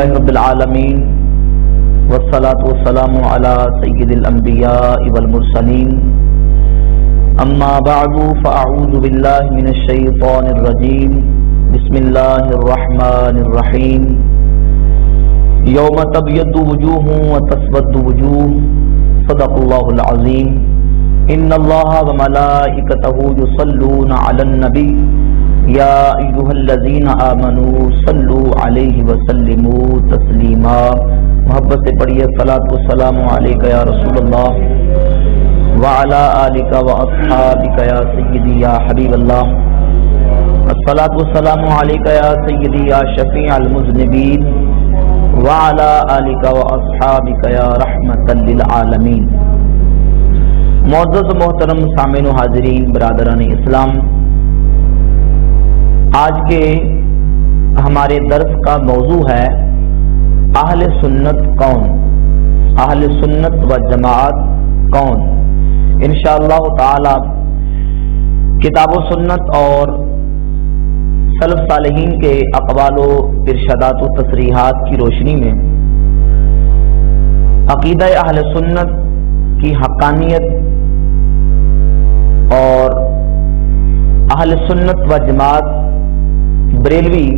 للہ رب العالمین والصلاة والسلام علی سید الانبیاء والمرسلین اما بعد فاعوذ باللہ من الشیطان الرجیم بسم اللہ الرحمن الرحیم یوم تبیض وجوہ وتسود وجوہ صدق اللہ العظیم ان اللہ وملائکتہ یصلون علی النبی یا ایھا الذین آمنوا صلوا علیہ وسلموا تسلیما۔ محبت سے پڑھیے صلاۃ والسلام علیک یا رسول اللہ وعلی آلک واصحابک یا سیدی یا حبیب اللہ، الصلاۃ والسلام علیک یا سیدی یا شفیع المذنبین وعلی آلک واصحابک یا رحمۃ للعالمین۔ معزز محترم سامعین و حاضرین برادران اسلام، آج کے ہمارے درس کا موضوع ہے اہل سنت کون، اہل سنت و جماعت کون۔ انشاءاللہ تعالی کتاب و سنت اور سلف صالحین کے اقوال و ارشادات و تصریحات کی روشنی میں عقیدہ اہل سنت کی حقانیت اور اہل سنت و جماعت بریلوی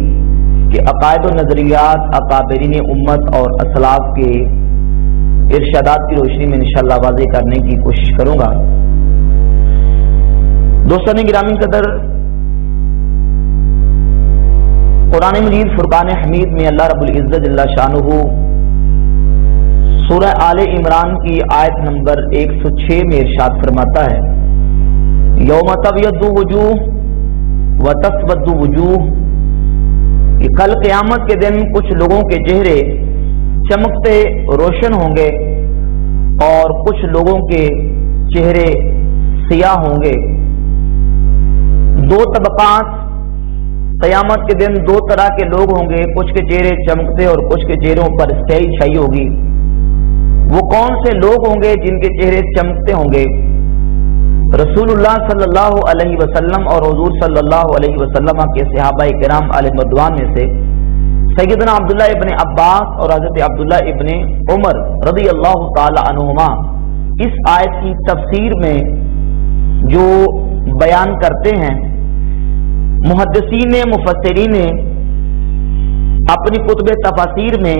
کے عقائد و نظریات اکابرین امت اور اسلاف کے ارشادات کی روشنی میں انشاءاللہ واضح کرنے کی کوشش کروں گا۔ دوستان گرامی قدر، قرآن مجید فرقان حمید میں اللہ رب العزت جل شانہ سورہ آل عمران کی آیت نمبر 106 میں ارشاد فرماتا ہے یوم تبیض وجوہ وتسود وجوہ، کہ کل قیامت کے دن کچھ لوگوں کے چہرے چمکتے روشن ہوں گے اور کچھ لوگوں کے چہرے سیاہ ہوں گے۔ دو طبقات قیامت کے دن دو طرح کے لوگ ہوں گے، کچھ کے چہرے چمکتے اور کچھ کے چہروں پر سیاہی چھائی ہوگی۔ وہ کون سے لوگ ہوں گے جن کے چہرے چمکتے ہوں گے؟ رسول اللہ صلی اللہ علیہ وسلم اور حضور صلی اللہ علیہ وسلم کے صحابہ کرام علیہ رضوان میں سے سیدنا عبداللہ ابن عباس اور حضرت عبداللہ ابن عمر رضی اللہ تعالی عنہما اس آیت کی تفسیر میں جو بیان کرتے ہیں، محدثین مفسرین نے اپنی کتب تفاسیر میں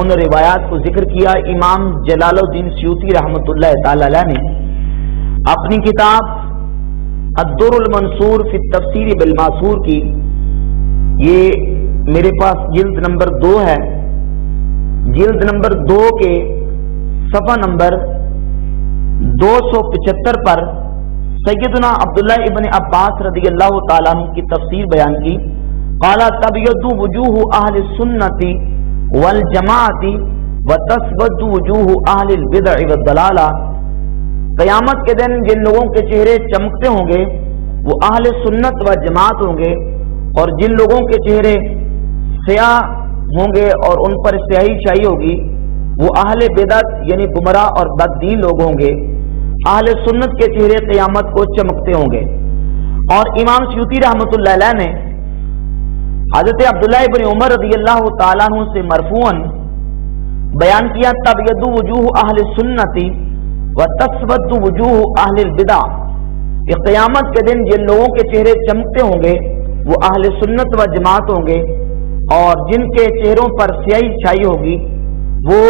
ان روایات کو ذکر کیا۔ امام جلال الدین سیوطی رحمۃ اللہ تعالی علیہ نے اپنی کتاب الدر المنصور فی التفسیر بالماثور کی، یہ میرے پاس جلد نمبر 2 ہے، جلد نمبر 2 کے صفحہ نمبر 275 پر سیدنا عبداللہ ابن عباس رضی اللہ تعالیٰ عنہ کی تفسیر بیان کی۔ قال تبیض وجوہ اہل السنت والجماعت وتسود وجوہ اہل البدع والضلالہ، قیامت کے دن جن لوگوں کے چہرے چمکتے ہوں گے وہ اہل سنت و جماعت ہوں گے، اور جن لوگوں کے چہرے سیاہ ہوں گے اور ان پر سیاہی چھائی ہوگی وہ اہل بدعت یعنی گمراہ اور بددین لوگ ہوں گے۔ اہل سنت کے چہرے قیامت کو چمکتے ہوں گے۔ اور امام سیوطی رحمۃ اللہ علیہ نے حضرت عبداللہ ابن عمر رضی اللہ تعالیٰ عنہ سے مرفوعاً بیان کیا تبیض وجوہ اہل سنت وتسود وجوہ اہل البدع، کہ قیامت کے دن جن لوگوں کے چہرے چمکتے ہوں گے وہ اہل سنت و جماعت ہوں گے، اور جن کے چہروں پر سیاہی چھائی ہوگی وہ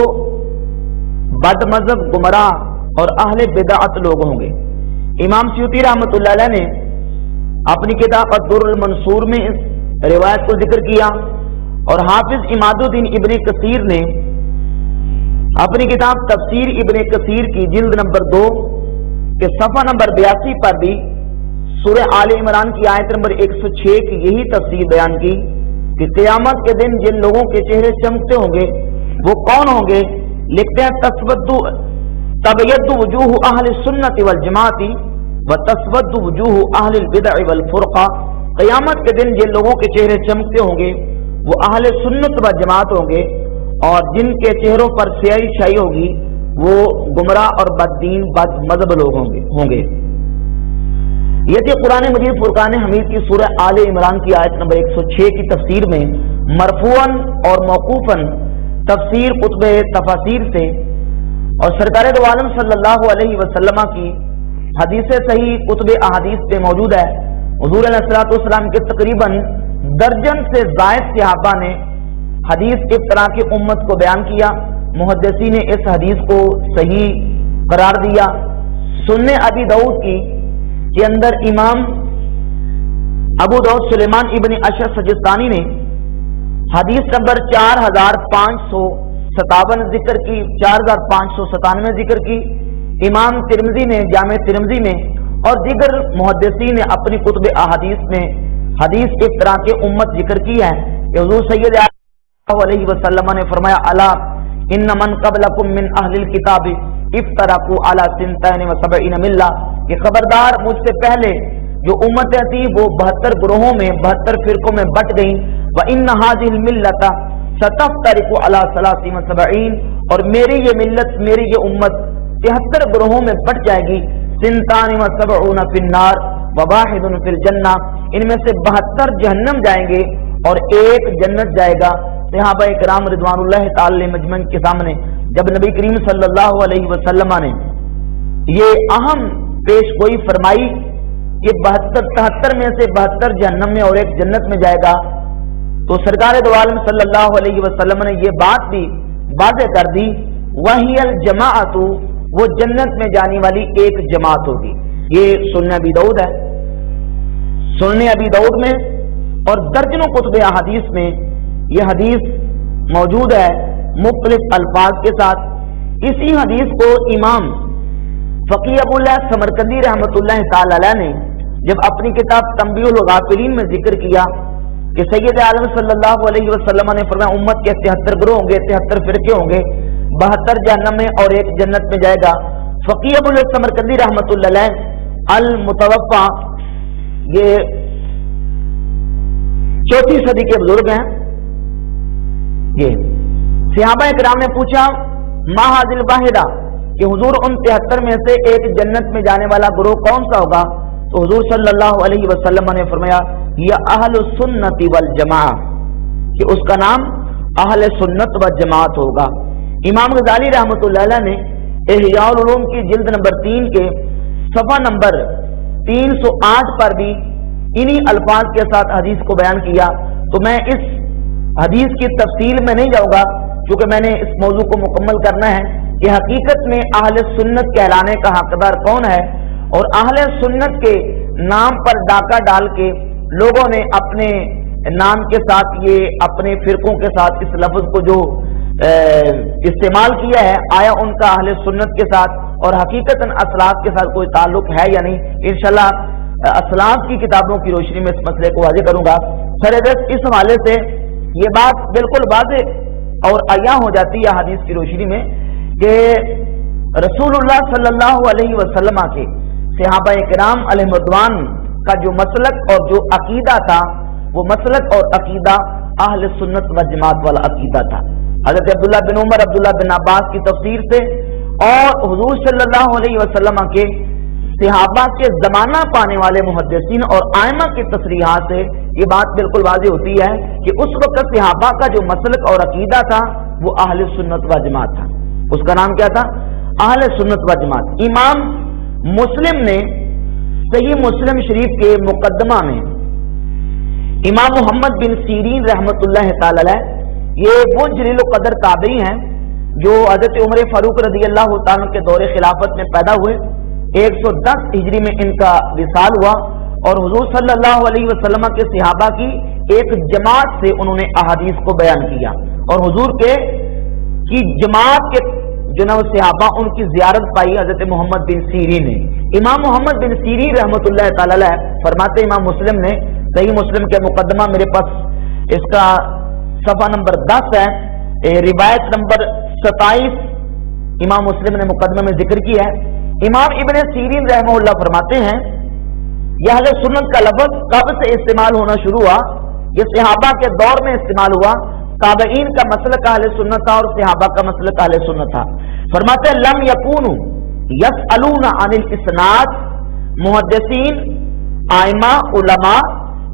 بد مذہب گمراہ اور اہل بدعت لوگ ہوں گے۔ امام سیوطی رحمۃ اللہ علیہ نے اپنی کتاب الدر المنصور میں اس روایت کو ذکر کیا، اور حافظ عماد الدین ابن کثیر نے اپنی کتاب تفسیر ابن کثیر کی جلد نمبر 2 کے صفحہ نمبر 82 پر بھی سورہ آل عمران کی آیت نمبر 106 کی یہی تفسیر بیان کی کہ قیامت کے دن جن لوگوں کے چہرے چمکتے ہوں گے وہ کون ہوں گے؟ لکھتے ہیں تبیض وجوہ اہل السنت والجماعت وتسود وجوہ اہل البدع والفرقہ، قیامت کے دن جن لوگوں کے چہرے چمکتے ہوں گے وہ اہل سنت و جماعت ہوں گے، اور جن کے چہروں پر سیاہی چھائی ہوگی وہ گمراہ اور بددین بد مذہب لوگ ہوں گے۔ یہ تھی قرآن مجید فرقان حمید کی سورہ آل عمران کی آیت نمبر 106 کی تفسیر میں مرفوعاً اور موقوفاً تفسیر کتب تفاسیر سے اور سرکار دو عالم صلی اللہ علیہ وسلم کی حدیث صحیح کتب احادیث پہ موجود ہے۔ حضور علیہ الصلوۃ والسلام کے تقریباً درجن سے زائد صحابہ نے حدیث اس طرح کی امت کو بیان کیا۔ محدثین نے اس حدیث کو صحیح قرار دیا۔ سنن ابی داؤد کی کے اندر امام ابو داؤد سلیمان ابن اشعث سجستانی نے حدیث نمبر 4557 ذکر کی، 4597 ذکر کی۔ امام ترمذی نے جامع ترمذی میں اور دیگر محدثین نے اپنی کتب احادیث میں حدیث اس طرح کے امت ذکر کی ہے کہ حضور صلی اللہ علیہ وسلم نے فرمایا الا ان من قبلکم من اہل الکتاب افترقوا علی 72 ملہ، کہ خبردار مجھ سے پہلے جو امتیں تھی وہ 72 گروہوں میں 72 فرقوں میں بٹ گئیں۔ وَإِنَّ هَذِهِ الْمِلَّةَ سَتَفْتَرِقُ عَلَى 73 اور میری یہ ملت، میری یہ امت 73 گروہوں میں بٹ جائے گی۔ 72 فی النار وواحد فی الجنہ، ان میں سے 72 جہنم جائیں گے اور ایک جنت جائے گا۔ صحابہ کرام رضوان اللہ تعالی مجمعین کے سامنے جب نبی کریم صلی اللہ علیہ وسلم نے یہ اہم پیش گوئی فرمائی کہ 73 میں سے 72 جہنم میں اور ایک جنت میں جائے گا، تو سرکار دو عالم صلی اللہ علیہ وسلم نے یہ بات بھی واضح کر دی، وہی الجماعت، وہ جنت میں جانے والی ایک جماعت ہوگی۔ یہ سنن ابی داؤد ہے۔ سنن ابی داؤد میں اور درجنوں کتب احادیث میں یہ حدیث موجود ہے مختلف الفاظ کے ساتھ۔ اسی حدیث کو امام فقی ابو اللہ سمرقندی رحمۃ اللہ تعالی علیہ نے جب اپنی کتاب تنبیہ الغافلین میں ذکر کیا کہ سید عالم صلی اللہ علیہ وسلم نے فرمایا امت کے 73 گروہ ہوں گے، 73 فرقے ہوں گے، 72 جہنم میں اور ایک جنت میں جائے گا۔ فقی ابو اللہ سمرقندی رحمۃ اللہ علیہ المتوفا، یہ 4 صدی کے بزرگ ہیں۔ یہ صحابہ کرام نے پوچھا ما ھذل واحدہ، کہ حضور ان 73 میں سے ایک جنت میں جانے والا گروہ کون سا ہوگا؟ تو حضور صلی اللہ علیہ وسلم نے فرمایا یہ اہل سنت والجماع، کہ اس کا نام اہل سنت و جماعت ہوگا۔ امام غزالی رحمۃ اللہ علیہ نے احیاء العلوم کی جلد نمبر 3 کے صفحہ نمبر 308 پر بھی انہی الفاظ کے ساتھ حدیث کو بیان کیا۔ تو میں اس حدیث کی تفصیل میں نہیں جاؤں گا کیونکہ میں نے اس موضوع کو مکمل کرنا ہے کہ حقیقت میں اہل سنت کہلانے کا حقدار کون ہے، اور اہل سنت کے نام پر ڈاکہ ڈال کے لوگوں نے اپنے نام کے ساتھ یہ اپنے فرقوں کے ساتھ اس لفظ کو جو استعمال کیا ہے، آیا ان کا اہل سنت کے ساتھ اور حقیقتاً اسلاف کے ساتھ کوئی تعلق ہے یا نہیں؟ انشاءاللہ اسلاف کی کتابوں کی روشنی میں اس مسئلے کو واضح کروں گا۔ سردست اس حوالے سے یہ بات بالکل واضح اور عیاں ہو جاتی ہے حدیث کی روشنی میں کہ رسول اللہ صلی اللہ علیہ وسلم کے صحابہ کرام علیہ رضوان کا جو مسلک اور جو عقیدہ تھا، وہ مسلک اور عقیدہ اہل سنت و جماعت والا عقیدہ تھا۔ حضرت عبداللہ بن عمر، عبداللہ بن عباس کی تفسیر سے اور حضور صلی اللہ علیہ وسلم کے صحابہ کے زمانہ پانے والے محدثین اور ائمہ کی تصریحات سے یہ بات بالکل واضح ہوتی ہے کہ اس وقت صحابہ کا جو مسلک اور عقیدہ تھا وہ اہل سنت و جماعت تھا۔ اس کا نام کیا تھا؟ اہل سنت و جماعت۔ امام مسلم نے صحیح مسلم شریف کے مقدمہ میں امام محمد بن سیرین رحمۃ اللہ تعالی علیہ، یہ وہ جلیل القدر تابعی ہیں جو حضرت عمر فاروق رضی اللہ تعالیٰ کے دور خلافت میں پیدا ہوئے۔ 110 ہجری میں ان کا وصال ہوا اور حضور صلی اللہ علیہ وسلم کے صحابہ کی ایک جماعت سے انہوں نے احادیث کو بیان کیا، اور حضور کی جماعت کے جناب صحابہ ان کی زیارت پائی حضرت محمد بن سیرین نے۔ امام محمد بن سیرین رحمۃ اللہ تعالی علیہ فرماتے امام مسلم نے صحیح مسلم کے مقدمہ میرے پاس اس کا صفحہ نمبر 10 ہے، روایت نمبر 27 امام مسلم نے مقدمے میں ذکر کی ہے۔ امام ابن سیرین رحمہ اللہ فرماتے ہیں یہ اہل سنت کا لفظ کب سے استعمال ہونا شروع ہوا؟ یہ صحابہ کے دور میں استعمال ہوا۔ تابعین کا مسلک اہل سنت تھا اور صحابہ کا مسلک اہل سنت تھا۔ فرماتے ہیں لم یکونوا یسألون عن الاسناد، محدثین، ائمہ، علماء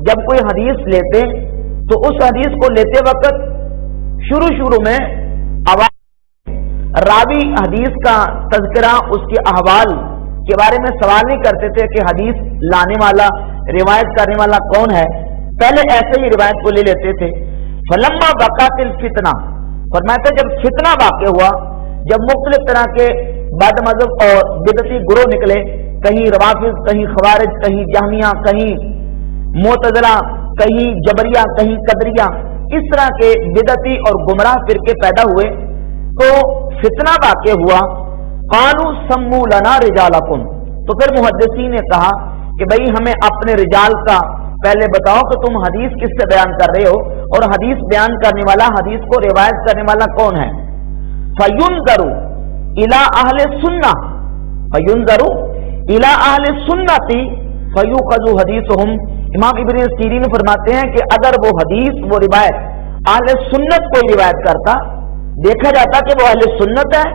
جب کوئی حدیث لیتے تو اس حدیث کو لیتے وقت شروع میں راوی حدیث کا تذکرہ اس کے احوال کے بارے میں سوال نہیں کرتے تھے کہ حدیث لانے والا روایت کرنے والا کون ہے، پہلے ایسے ہی روایت کو لے لیتے تھے۔ فلما وقعت الفتنہ، فرماتے جب فتنہ واقع ہوا، جب مختلف طرح کے بد مذہب اور بدعتی گروہ نکلے، کہیں روافض، کہیں خوارج، کہیں جہمیہ، کہیں معتزلہ، کہیں جبریہ، کہیں قدریہ، اس طرح کے بدعتی اور گمراہ فرقے پیدا ہوئے، تو فتنہ واقع ہوا۔ قالوا سموا لنا رجالکم، تو پھر محدثین نے کہا کہ بھئی ہمیں اپنے رجال کا پہلے بتاؤ کہ تم حدیث کس سے بیان کر رہے ہو، اور حدیث بیان کرنے والا، حدیث کو روایت کرنے والا کون ہے؟ فَيُنْظَرُوا إِلَىٰ أَهْلِ السُّنَّةِ فَيُنْظَرُوا إِلَىٰ أَهْلِ السُّنَّةِ فَيُؤْخَذُ حَدِيثُهُمْ۔ امام ابن سیرین فرماتے ہیں کہ اگر وہ حدیث، وہ روایت اہل سنت کو روایت کرتا، دیکھا جاتا کہ وہ اہل سنت ہے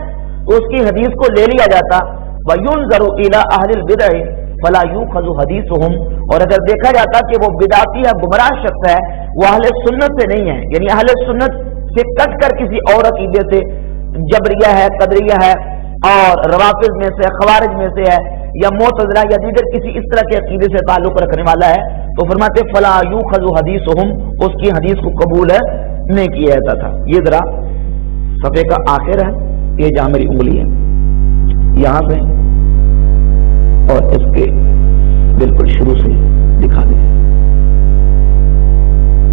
تو اس کی حدیث کو لے لیا جاتا۔ وَيُنْظَرُ إِلَىٰ أَهْلِ الْبِدْعِ فَلَا يُؤْخَذُ حَدِيثُهُمْ، اور اگر دیکھا جاتا کہ وہ بدعتی یا گمراہ شخص ہے، وہ اہل سنت سے نہیں ہے، یعنی اہل سنت سے کٹ کر کسی اور عقیدے سے، جبریہ ہے، قدریہ ہے، اور روافض میں سے، خوارج میں سے ہے، یا معتزلہ یا دیگر کسی اس طرح کے عقیدے سے تعلق رکھنے والا ہے، تو فرماتے فلا یؤخذ حدیثہم، اس کی حدیث کو قبول نہیں کیا جاتا تھا۔ یہ ذرا صفحے کا آخر ہے، یہ جہاں میری انگلی ہے یہاں سے، اور اس کے بالکل شروع سے دکھا دیں۔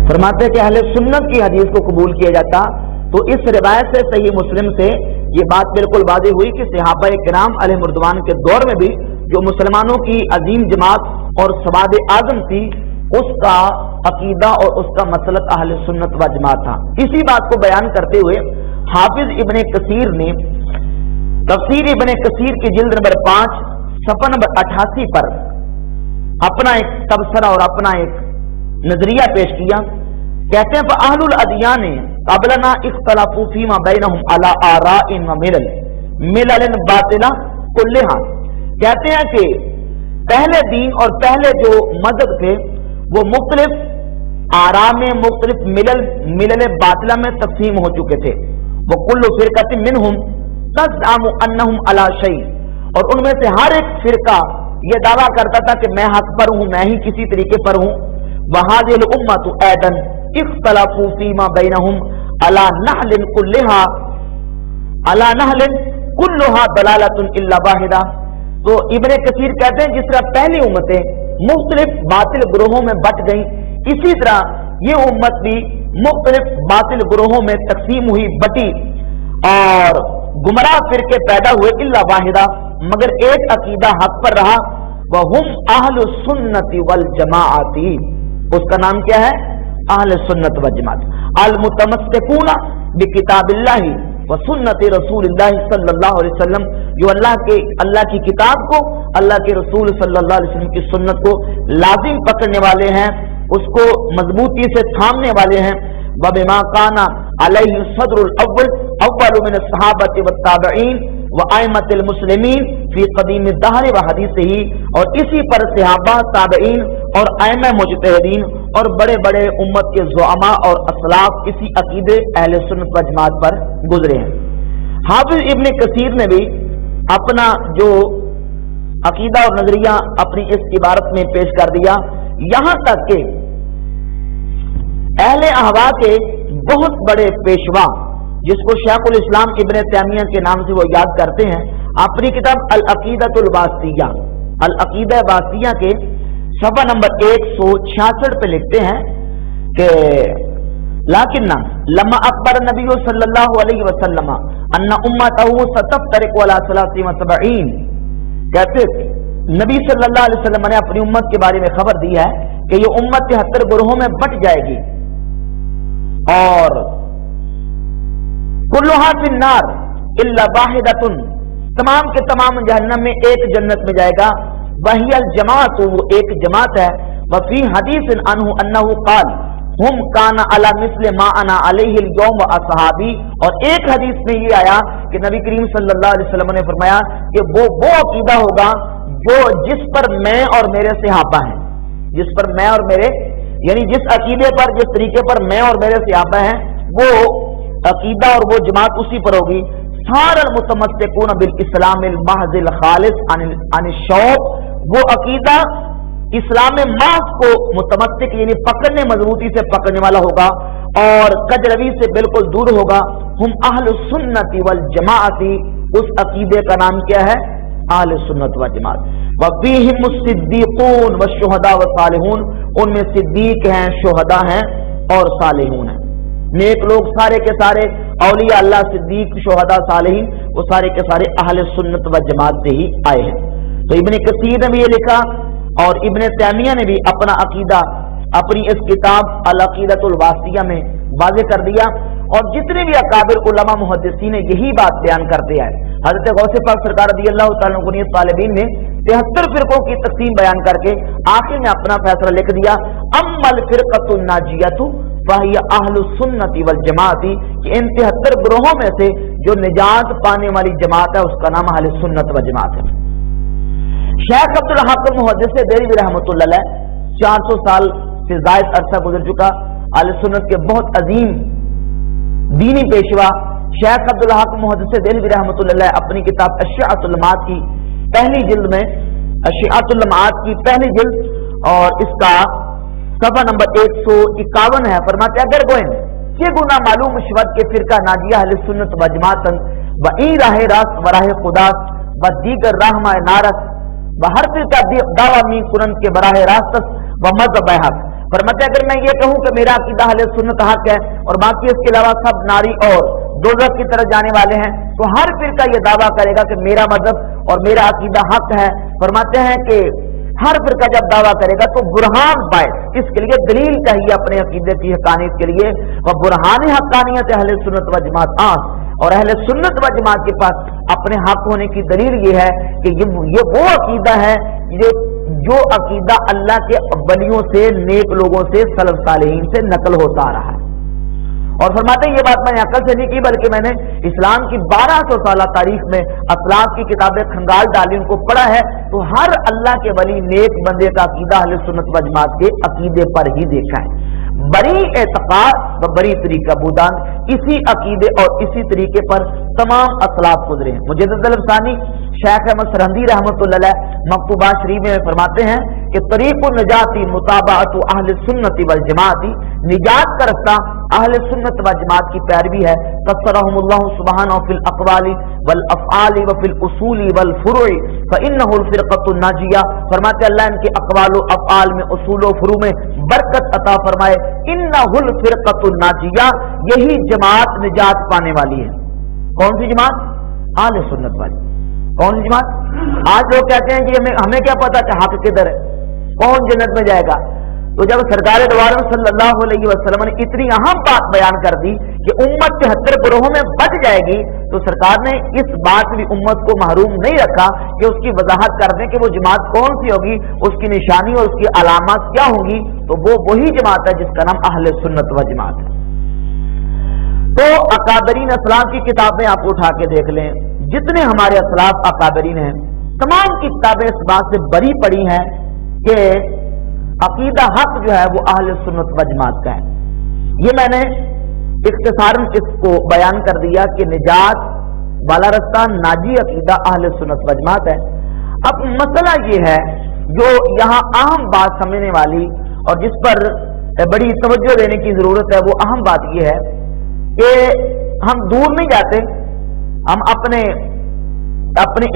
فرماتے کہ اہل سنت کی حدیث کو قبول کیا جاتا، تو اس روایت سے صحیح مسلم سے یہ بات بالکل واضح ہوئی کہ صحابہ کرام علیہ رضوان کے دور میں بھی جو مسلمانوں کی عظیم جماعت اور سواد اعظم تھی، اس کا عقیدہ اور اس کا مسلک اہل سنت و جماعت تھا۔ اسی بات کو بیان کرتے ہوئے حافظ ابن کثیر نے تفسیر ابن کثیر کی جلد نمبر 5 صفحہ نمبر 88 پر اپنا ایک تبصرہ اور اپنا ایک نظریہ پیش کیا۔ کہتے ہیں فَأَهْلُ الْأَدْيَانِ قَبْلَنَا اخْتَلَفُوا فِيمَا بَيْنَهُمْ عَلَىٰ آرَاءٍ وَمِلَلٍ بَاطِلَةٍ كُلِّهَا، کہتے ہیں کہ پہلے دین اور پہلے جو مذہب تھے وہ مختلف آراء میں، مختلف ملل باطلہ میں تقسیم ہو چکے تھے۔ وَكُلُّ فِرْقَةٍ مِّنْهُمْ تَزْعَمُ أَنَّهُمْ عَلَىٰ شَيْءٍ، اور ان میں سے ہر ایک فرقہ یہ دعویٰ کرتا تھا کہ میں حق پر ہوں، میں ہی کسی طریقے پر ہوں۔ وَهَذِهِ الْأُمَّةُ أَيْضًا اخْتَلَفُوا فِيمَا بَيْنَهُمْ عَلَىٰ نَحْلٍ كُلُّهَا ضَلَالَةٌ إِلَّا وَاحِدَةٌ، تو ابن کثیر کہتے ہیں جس طرح پہلی امتیں مختلف باطل گروہوں میں بٹ گئیں، اسی طرح یہ امت بھی مختلف باطل گروہوں میں تقسیم ہوئی، بٹی، اور گمراہ فرقے پیدا ہوئے، الا واحدہ، مگر ایک عقیدہ حق پر رہا، وہم اہل السنت والجماعت، اس کا نام کیا ہے؟ اہل سنت والجماعت، المتمسکون بکتاب اللہ وسنت رسول اللہ صلی اللہ علیہ وسلم، جو اللہ کی کتاب کو، اللہ کے رسول صلی اللہ علیہ وسلم کی سنت کو لازم پکڑنے والے ہیں، اس کو مضبوطی سے تھامنے والے ہیں۔ وَبِمَا كَانَ عَلَيْهِ الصَّدْرُ الْأَوَّلُ مِنَ الصَّحَابَةِ وَالتَّابِعِينَ وَأَئِمَّةِ الْمُسْلِمِينَ فِي قَدِيمِ الدَّهْرِ وَحَدِيثِهِ، اور اسی پر صحابہ، تابعین اور ائمہ مجتہدین اور بڑے بڑے امت کے زعماء اور اسلاف اسی عقیدے اہل سنت و جماعت پر گزرے ہیں۔ حافظ ابن کثیر نے بھی اپنا جو عقیدہ اور نظریہ اپنی اس عبارت میں پیش کر دیا، یہاں تک کہ اہل احوا کے بہت بڑے پیشوا، جس کو شیخ الاسلام ابن تیمیہ کے نام سے وہ یاد کرتے ہیں، اپنی کتاب العقیدۃ الواسطیہ، العقیدہ واسطیہ کے صفحہ نمبر 166 پہ لکھتے ہیں کہ لیکن لما اخبر نبی صلی اللہ علیہ وسلم ان امتہ ستفترق علی 73، کہتے نبی صلی اللہ علیہ وسلم نے اپنی امت کے بارے میں خبر دی ہے کہ یہ امت 73 گروہوں میں بٹ جائے گی، اور کلھا فی النار الا واحدۃ، تمام کے تمام جہنم میں، ایک جنت میں جائے گا، وہی الجماعت، وہ ایک جماعت ہے۔ وفی حدیث عنہ انہ قال ہم کان علی مثل ما انا علیہ اليوم واصحابی، اور ایک حدیث میں یہ آیا کہ نبی کریم صلی اللہ علیہ وسلم نے فرمایا کہ وہ عقیدہ ہوگا جو جس پر میں اور میرے صحابہ ہیں، جس پر میں اور میرے، یعنی جس عقیدے پر، جس طریقے پر میں اور میرے صحابہ ہیں، وہ عقیدہ اور وہ جماعت اسی پر ہوگی۔ صار المتمسکون بالاسلام المحض الخالص عن الشوق، وہ عقیدہ اسلام محض کو متمسک یعنی پکڑنے مضبوطی سے پکڑنے والا ہوگا اور کجروی سے بالکل دور ہوگا. ہم اہل سنت والجماعت، اس عقیدے کا نام کیا ہے؟ اہل سنت والجماعت. وفیہم الصدیقون والشہداء والصالحون، ان میں صدیق ہیں، شہداء ہیں اور صالحون ہیں. نیک لوگ سارے کے سارے اولیاء اللہ، صدیق، شہداء، صالحین، وہ سارے کے سارے اہل سنت والجماعت سے ہی آئے ہیں. تو ابن کثیر نے بھی یہ لکھا اور ابن تیمیہ نے بھی اپنا عقیدہ اپنی اس کتاب العقیدۃ الواسطیہ میں واضح کر دیا. اور جتنے بھی اکابر علماء محدثین نے یہی بات بیان کرتے ہیں. حضرت غوث پاک سرکار رضی اللہ تعالیٰ عنہ طالبین نے 73 فرقوں کی تقسیم بیان کر کے آخر میں اپنا فیصلہ لکھ دیا. اما الفرقۃ الناجیۃ فہی اہل السنت والجماعت، کہ ان 73 گروہوں میں سے جو نجات پانے والی جماعت ہے اس کا نام اہل سنت والجماعت ہے. شیخ عبدالحق محدث دہلوی رحمۃ اللہ علیہ 400 سال سے زائد عرصہ گزر چکا. اہل سنت کے بہت عظیم دینی پیشوا شیخ عبدالحق محدث دہلوی رحمۃ اللہ علیہ اپنی کتاب اشعۃ اللمعات کی پہلی جلد میں، اشعۃ اللمعات کی پہلی جلد اور اس کا صفحہ نمبر 151 ہے، فرماتے اگر گوئن یہ گناہ معلوم شود کے فرقہ ناجیہ اہل سنت و جماعت و این راہ راست و راہ خداس و دیگر راہمہ نارس و ہر فرقہ دعویٰ می کنند کے براہ راست و مذہب حق. فرماتے اگر میں یہ کہوں کہ میرا عقیدہ اہل سنت حق ہے اور باقی اس کے علاوہ سب ناری اور دوزخ کی طرف جانے والے ہیں، تو ہر فرقہ یہ دعویٰ کرے گا کہ میرا مذہب اور میرا عقیدہ حق ہے. فرماتے ہیں کہ ہر فرقہ جب دعویٰ کرے گا تو برہان پائے، اس کے لیے دلیل چاہیے اپنے عقیدے کی حقانیت کے لیے. وہ برہان حقانیت اہل سنت و جماعت اور اہل سنت و جماعت کے پاس اپنے حق ہونے کی دلیل یہ ہے کہ یہ وہ عقیدہ ہے جو عقیدہ اللہ کے ولیوں سے، نیک لوگوں سے، سلف صالحین سے نقل ہوتا آ رہا ہے. اور فرماتے ہیں یہ بات میں نے عقل سے نہیں کی بلکہ میں نے اسلام کی 1200 سالہ تاریخ میں اسلاف کی کتابیں کھنگال ڈالی، ان کو پڑھا ہے تو ہر اللہ کے ولی نیک بندے کا عقیدہ اہل سنت و جماعت کے عقیدے پر ہی دیکھا ہے. بری اعتقاد و بری طریقہ بودان، اسی عقیدے اور اسی طریقے پر تمام اسلاف گزرے ہیں. مجدد الفسانی شیخ احمد سرہندی رحمۃ اللہ علیہ مکتوبات شریف میں فرماتے ہیں کہ طریق النجاتی مطابعت اہل سنت والجماعت، نجات کا رستہ اہل سنت و جماعت کی پیروی ہے. قصرهم اللہ سبحانہ فی الاقوال والافعال وفی الاصول والفروع فانه الفرقۃ الناجیہ. فرماتے اللہ ان کے اقوال و افعال میں، اصول و فروع میں برکت عطا فرمائے. انہ الفرقۃ الناجیہ، یہی جماعت نجات پانے والی ہے. کون سی جماعت؟ اہل سنت والی. کون سی جماعت؟ آج لوگ کہتے ہیں کہ ہمیں کیا پتا کہ حق کدھر ہے، کون جنت میں جائے گا. تو جب سرکار دوارم صلی اللہ علیہ وسلم نے اتنی اہم بات بیان کر دی کہ امت 74 گروہوں میں بٹ جائے گی، تو سرکار نے اس بات سے بھی امت کو محروم نہیں رکھا کہ اس کی وضاحت کر دیں کہ وہ جماعت کون سی ہوگی، اس کی نشانی اور اس کی علامات کیا ہوں گی. تو وہ وہی جماعت ہے جس کا نام اہل سنت و جماعت ہے. تو اکابرین اسلاف کی کتابیں آپ اٹھا کے دیکھ لیں، جتنے ہمارے اسلاف اکابرین ہیں تمام کی کتابیں اس بات سے بری پڑی ہیں کہ عقیدہ حق جو ہے وہ اہل سنت و جماعت کا ہے. یہ میں نے اختصاراً اس کو بیان کر دیا کہ نجات والا رستہ ناجی عقیدہ اہل سنت و جماعت ہے. اب مسئلہ یہ ہے جو یہاں اہم بات سمجھنے والی اور جس پر بڑی توجہ دینے کی ضرورت ہے، وہ اہم بات یہ ہے کہ ہم دور نہیں جاتے، ہم اپنے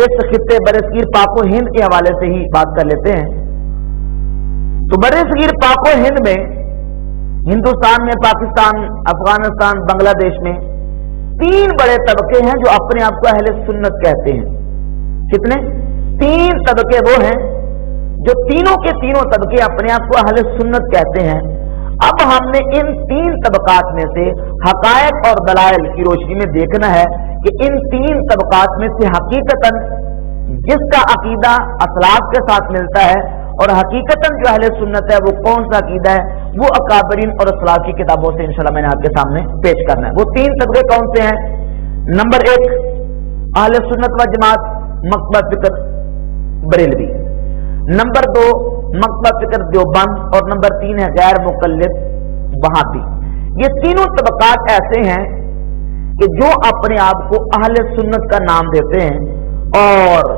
اس خطے برصغیر پاک و ہند کے حوالے سے ہی بات کر لیتے ہیں. تو برصغیر پاک و ہند میں، ہندوستان میں، پاکستان، افغانستان، بنگلہ دیش میں 3 بڑے طبقے ہیں جو اپنے آپ کو اہل سنت کہتے ہیں. کتنے؟ 3 طبقے وہ ہیں جو تینوں کے تینوں طبقے اپنے آپ کو اہل سنت کہتے ہیں. اب ہم نے ان 3 طبقات میں سے حقائق اور دلائل کی روشنی میں دیکھنا ہے کہ ان 3 طبقات میں سے حقیقتاً جس کا عقیدہ اسلاف کے ساتھ ملتا ہے اور حقیقتاً جو اہل سنت ہے وہ کون سا عقیدہ ہے، وہ اکابرین اور اسلاف کی کتابوں سے انشاءاللہ میں نے آپ کے سامنے پیش کرنا ہے. وہ 3 طبقے کون سے ہیں؟ نمبر 1 اہل سنت و جماعت مکتبہ فکر بریلوی، نمبر 2 مکتبہ فکر دیوبند، اور نمبر 3 ہے غیر مقلد وہابی. یہ تینوں طبقات ایسے ہیں کہ جو اپنے آپ کو اہل سنت کا نام دیتے ہیں اور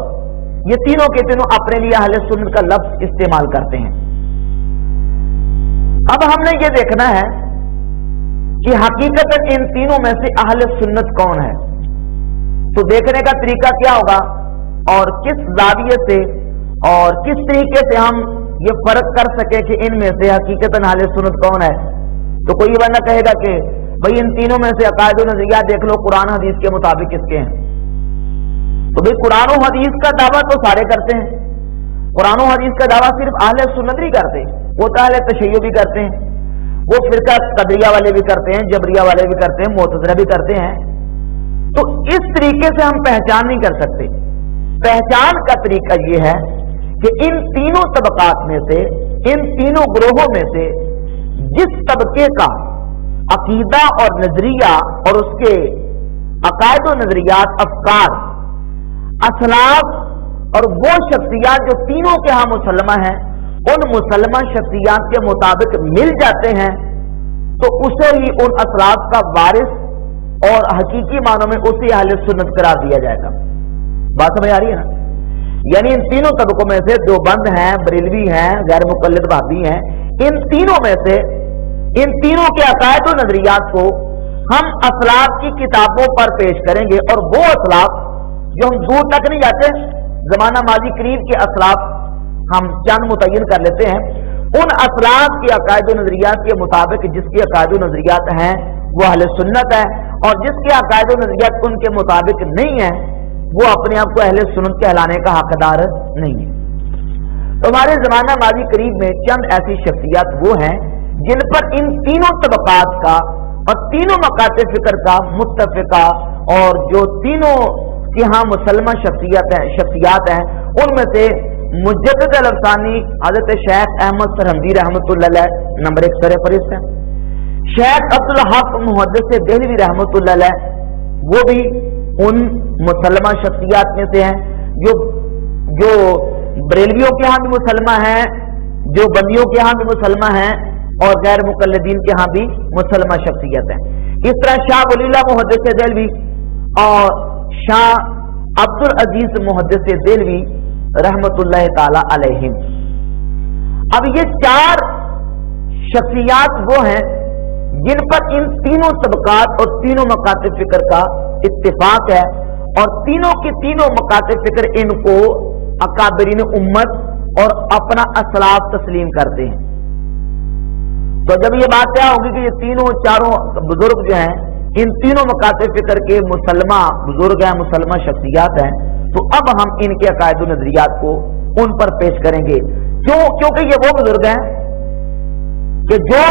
یہ تینوں کے تینوں اپنے لیے اہل سنت کا لفظ استعمال کرتے ہیں. اب ہم نے یہ دیکھنا ہے کہ حقیقت ان تینوں میں سے اہل سنت کون ہے. تو دیکھنے کا طریقہ کیا ہوگا اور کس زاویے سے اور کس طریقے سے ہم یہ فرق کر سکے کہ ان میں سے حقیقت اہل سنت کون ہے. تو کوئی یہ بندہ کہے گا کہ بھئی ان تینوں میں سے عقائد و نظریات دیکھ لو قرآن حدیث کے مطابق کس کے ہیں. تو بھئی قرآن و حدیث کا دعویٰ تو سارے کرتے ہیں. قرآن و حدیث کا دعویٰ صرف اہل سنت نہیں کرتے, وہ تو اہل تشیع بھی کرتے ہیں, وہ فرقہ قدریہ والے بھی کرتے ہیں, جبریہ والے بھی کرتے ہیں, معتزلہ بھی کرتے ہیں. تو اس طریقے سے ہم پہچان نہیں کر سکتے. پہچان کا طریقہ یہ ہے کہ ان تینوں طبقات میں سے, ان تینوں گروہوں میں سے جس طبقے کا عقیدہ اور نظریہ اور اس کے عقائد و نظریات, افکار, اسلاف اور وہ شخصیات جو تینوں کے ہاں مسلمہ ہیں, ان مسلمہ شخصیات کے مطابق مل جاتے ہیں, تو اسے ہی ان اسلاف کا وارث اور حقیقی معنوں میں اسی اہل سنت قرار دیا جائے گا. بات سمجھ آ رہی ہے نا؟ یعنی ان تینوں طبقوں میں سے دیوبند ہیں, بریلوی ہیں, غیر مقلد وہابی ہیں, ان تینوں میں سے ان تینوں کے عقائد و نظریات کو ہم اسلاف کی کتابوں پر پیش کریں گے, اور وہ اسلاف جو ہم دور تک نہیں جاتے, زمانہ ماضی قریب کے اسلاف ہم چند متعین کر لیتے ہیں, ان اسلاف کے عقائد و نظریات کے مطابق جس کے عقائد و نظریات ہیں وہ اہل سنت ہے, اور جس کے عقائد و نظریات ان کے مطابق نہیں ہیں وہ اپنے آپ کو اہل سنت کہلانے کا حقدار نہیں ہے. تو ہمارے زمانہ ماضی قریب میں چند ایسی شخصیات وہ ہیں جن پر ان تینوں طبقات کا اور تینوں مکاتب فکر کا متفقہ, اور جو تینوں کی ہاں مسلمہ شخصیات ہیں, ان میں سے مجدد الافسانی حضرت شیخ احمد سرہندی رحمۃ اللہ علیہ نمبر 1 سر فہرست ہیں. شیخ عبدالحق محدث دہلوی رحمۃ اللہ علیہ وہ بھی ان مسلمہ شخصیات میں سے ہیں جو بریلویوں کے ہاں بھی مسلمہ ہیں, جو بندیوں کے ہاں بھی مسلمہ ہیں, اور غیر مقلدین کے ہاں بھی مسلمہ شخصیت ہیں. اس طرح شاہ ولی اللہ محدث دہلوی اور شاہ عبد العزیز محدث دہلوی رحمت اللہ تعالی علیہم. اب یہ 4 شخصیات وہ ہیں جن پر ان تینوں طبقات اور تینوں مکاتب فکر کا اتفاق ہے, اور تینوں کی تینوں مکاتب فکر ان کو اکابرین امت اور اپنا اسلاف تسلیم کرتے ہیں. تو جب یہ بات طے ہوگی کہ یہ تینوں چاروں بزرگ جو ہیں ان تینوں مکاتب فکر کے مسلمہ بزرگ ہیں, مسلمہ شخصیات ہیں, تو اب ہم ان کے عقائد و نظریات کو ان پر پیش کریں گے. کیونکہ یہ وہ بزرگ ہیں کہ جو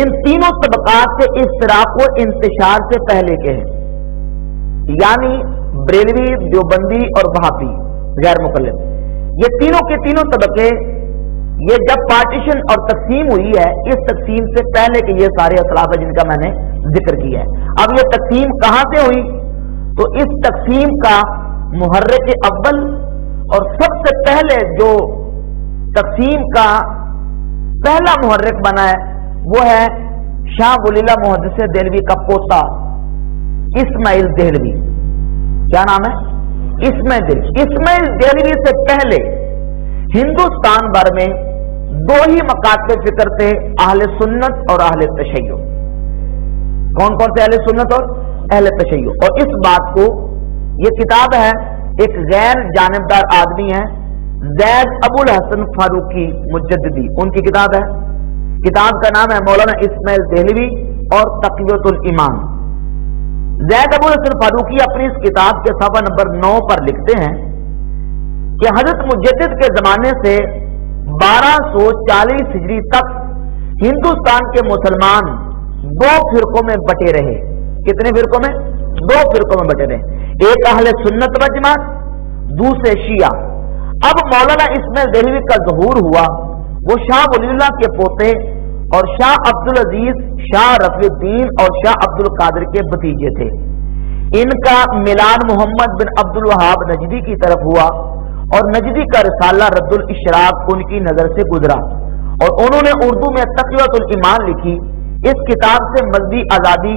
ان تینوں طبقات کے اشتراک و انتشار سے پہلے کے ہیں, یعنی بریلوی, دیوبندی اور وہابی غیر مقلد. یہ تینوں کے تینوں طبقے یہ جب پارٹیشن اور تقسیم ہوئی ہے, اس تقسیم سے پہلے کے یہ سارے اسلاف ہیں جن کا میں نے ذکر کیا ہے. اب یہ تقسیم کہاں سے ہوئی؟ تو اس تقسیم کا محرک اول اور سب سے پہلے جو تقسیم کا پہلا محرک بنا ہے وہ ہے شاہ ولی اللہ محدث دہلوی کا پوتا اسماعیل دہلوی. کیا نام ہے؟ اسماعیل دہلوی سے پہلے ہندوستان بھر میں 2 ہی مکاتب فکر تھے, اہل سنت اور اہل تشیع. کون کون سے؟ اہل سنت اور اہل تشیع. اور اس بات کو یہ کتاب ہے, ایک غیر جانبدار آدمی ہے زید ابو الحسن فاروقی مجددی, ان کی کتاب ہے. کتاب کا نام ہے مولانا اسماعیل دہلوی اور تقویۃ الایمان. زید ابو الحسن فاروقی اپنی اس کتاب کے صفحہ نمبر 9 پر لکھتے ہیں کہ حضرت مجدد کے زمانے سے 1240 ہجری تک ہندوستان کے مسلمان 2 فرقوں میں بٹے رہے. کتنے فرقوں میں؟ 2 فرقوں میں بٹے رہے. ایک اہل سنت و جماعت, دوسرے شیعہ. اب مولانا اسماعیل دہلوی کا ظہور ہوا, وہ شاہ ولی اللہ کے پوتے اور شاہ عبد العزیز, شاہ رفیع الدین اور شاہ عبد القادر کے بھتیجے تھے. ان کا میلان محمد بن عبد الوہاب نجدی کی طرف ہوا, اور نجدی کا رسالہ رد الاشراق ان کی نظر سے گزرا, اور انہوں نے اردو میں تقویۃ الایمان لکھی. اس کتاب سے مذہبی آزادی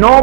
9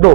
2,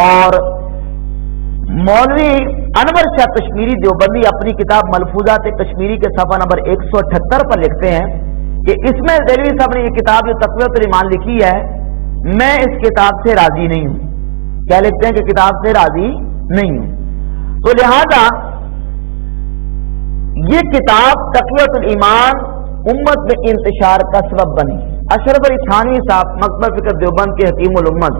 اور مولوی انور شاہ کشمیری دیوبندی اپنی کتاب ملفوظات کشمیری کے صفحہ نمبر 178 پر لکھتے ہیں کہ اسماعیل دہلوی صاحب نے یہ کتاب جو تقویۃ الایمان لکھی ہے، میں اس کتاب سے راضی نہیں ہوں۔ کیا لکھتے ہیں کہ کتاب سے راضی نہیں ہوں، تو لہذا یہ کتاب تقویۃ الایمان امت میں انتشار کا سبب بنی۔ اشرف علی تھانوی صاحب مکتبہ فکر دیوبند کے حکیم الامت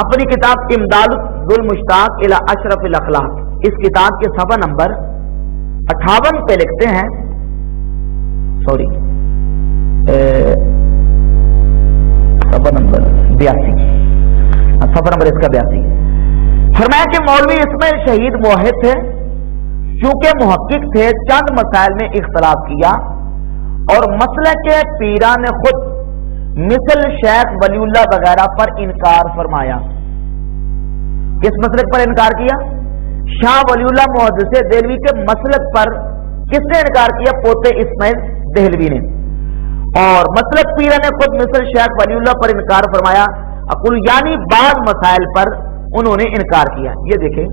اپنی کتاب امداد المشتاق الی اشرف الاخلاق، اس کتاب کے صفحہ نمبر 58 پہ لکھتے ہیں، صفحہ نمبر 82، صفحہ نمبر اس کا 82، فرمایا کہ مولوی اسماعیل شہید موحد تھے، چونکہ محقق تھے، چند مسائل میں اختلاف کیا اور مسلک کے پیران خود مثل شیخ ولی اللہ وغیرہ پر انکار فرمایا۔ کس مسلک پر انکار کیا؟ شاہ ولی اللہ محدث دہلوی کے مسلک پر کس نے انکار کیا؟ پوتے اسماعیل دہلوی نے۔ اور مسلک پیران خود مثل شیخ ولی اللہ پر انکار فرمایا، اقول یعنی بعض مسائل پر انہوں نے انکار کیا۔ یہ دیکھیں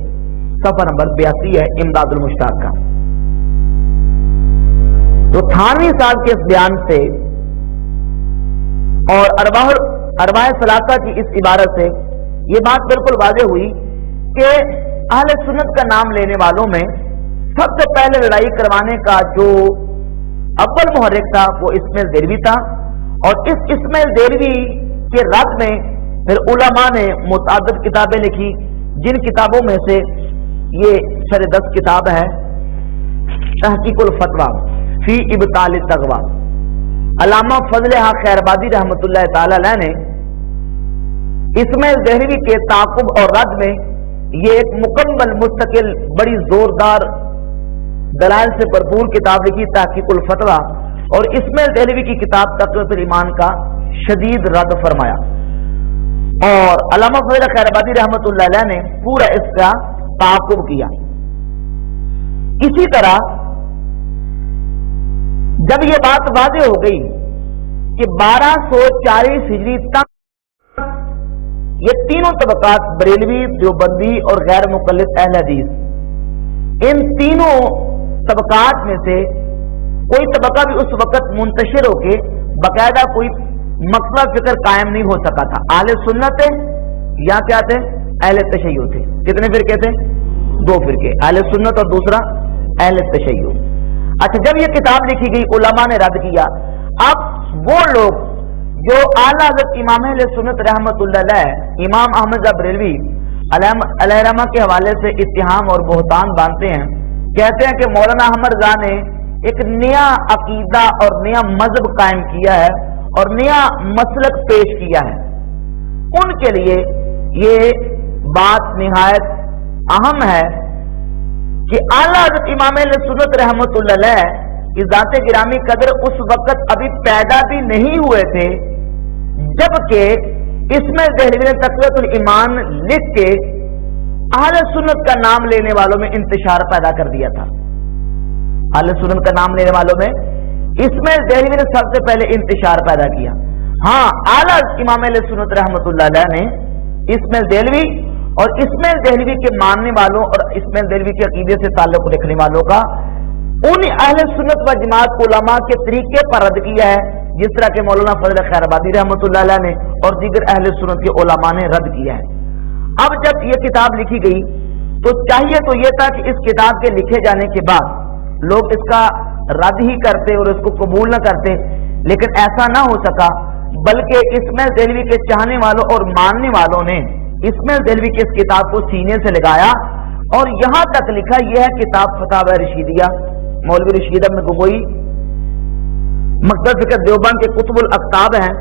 صفحہ نمبر 82 ہے امداد المشتاق کا۔ تو تھانوی صاحب کے اس بیان سے اور ارواح ثلاثہ کی اس عبارت سے یہ بات بالکل واضح ہوئی کہ اہل سنت کا نام لینے والوں میں سب سے پہلے لڑائی کروانے کا جو اول محرک تھا وہ اسماعیل دہلوی تھا، اور اس اسماعیل دہلوی کے رد میں پھر علماء نے متعدد کتابیں لکھی، جن کتابوں میں سے یہ شرح 10 کتاب ہے تحقیق الفتویٰ فی ابطال التغویٰ۔ علامہ فضل حق خیرآبادی رحمۃ اللہ تعالی علیہ نے اسماعیل دہلوی کے تعاقب اور رد میں یہ ایک مکمل مستقل بڑی زوردار دلائل سے بھرپور کتاب لکھی تحقیق الفتویٰ، اور اسماعیل دہلوی کی کتاب تقویۃ الایمان کا شدید رد فرمایا، اور علامہ فضل خیرآبادی رحمۃ اللہ علیہ نے پورا اس کا تعاقب کیا۔ اسی طرح جب یہ بات واضح ہو گئی کہ 1240 ہجری تک یہ تینوں طبقات بریلوی، دیوبندی اور غیر مقلد اہل حدیث، ان تینوں طبقات میں سے کوئی طبقہ بھی اس وقت منتشر ہو کے باقاعدہ کوئی مکتبہ فکر قائم نہیں ہو سکا تھا۔ اہل سنت یا کیا تھے؟ اہل تشیع تھے۔ کتنے فرقے تھے؟ 2 فرقے، اہل سنت اور دوسرا اہل تشیع۔ اچھا، جب یہ کتاب لکھی گئی علماء نے رد کیا، اب وہ لوگ جو اعلیٰ حضرت امام اہل سنت رحمت اللہ علیہ امام احمد رضا بریلوی علیہ رحمہ کے حوالے سے اتہام اور بہتان باندھتے ہیں، کہتے ہیں کہ مولانا احمد رضا نے ایک نیا عقیدہ اور نیا مذہب قائم کیا ہے اور نیا مسلک پیش کیا ہے، ان کے لیے یہ بات نہایت اہم ہے کہ اعلیٰ حضرت امام اہل سنت رحمت اللہ علیہ کی ذات گرامی قدر اس وقت ابھی پیدا بھی نہیں ہوئے تھے جبکہ اسماعیل دہلوی نے تقویۃ الایمان لکھ کے اہل سنت کا نام لینے والوں میں انتشار پیدا کر دیا تھا۔ اہل سنت کا نام لینے والوں میں اسماعیل دہلوی نے سب سے پہلے انتشار پیدا کیا۔ ہاں، اعلیٰ امام اہل سنت رحمت اللہ علیہ نے اسماعیل دہلوی اور اسماعیل دہلوی کے ماننے والوں اور اسماعیل دہلوی کے عقیدے سے تعلق رکھنے والوں کا ان اہل سنت و جماعت علماء کے طریقے پر رد کیا ہے، جس طرح کہ مولانا فضل خیرآبادی رحمۃ اللہ علیہ نے اور دیگر اہل سنت کے علماء نے رد کیا ہے۔ اب جب یہ کتاب لکھی گئی تو چاہیے تو یہ تھا کہ اس کتاب کے لکھے جانے کے بعد لوگ اس کا رد ہی کرتے اور اس کو قبول نہ کرتے، لیکن ایسا نہ ہو سکا، بلکہ اسماعیل دہلوی کے چاہنے والوں اور ماننے والوں نے اسماعیل دہلوی کی اس کتاب کو سینے سے لگایا اور یہاں تک لکھا یہ ہے کتاب فتاوی رشیدیہ، مولوی رشید احمد گنگوئی مکتبہ فکر دیوبند کے کتب الاقطاب ہیں،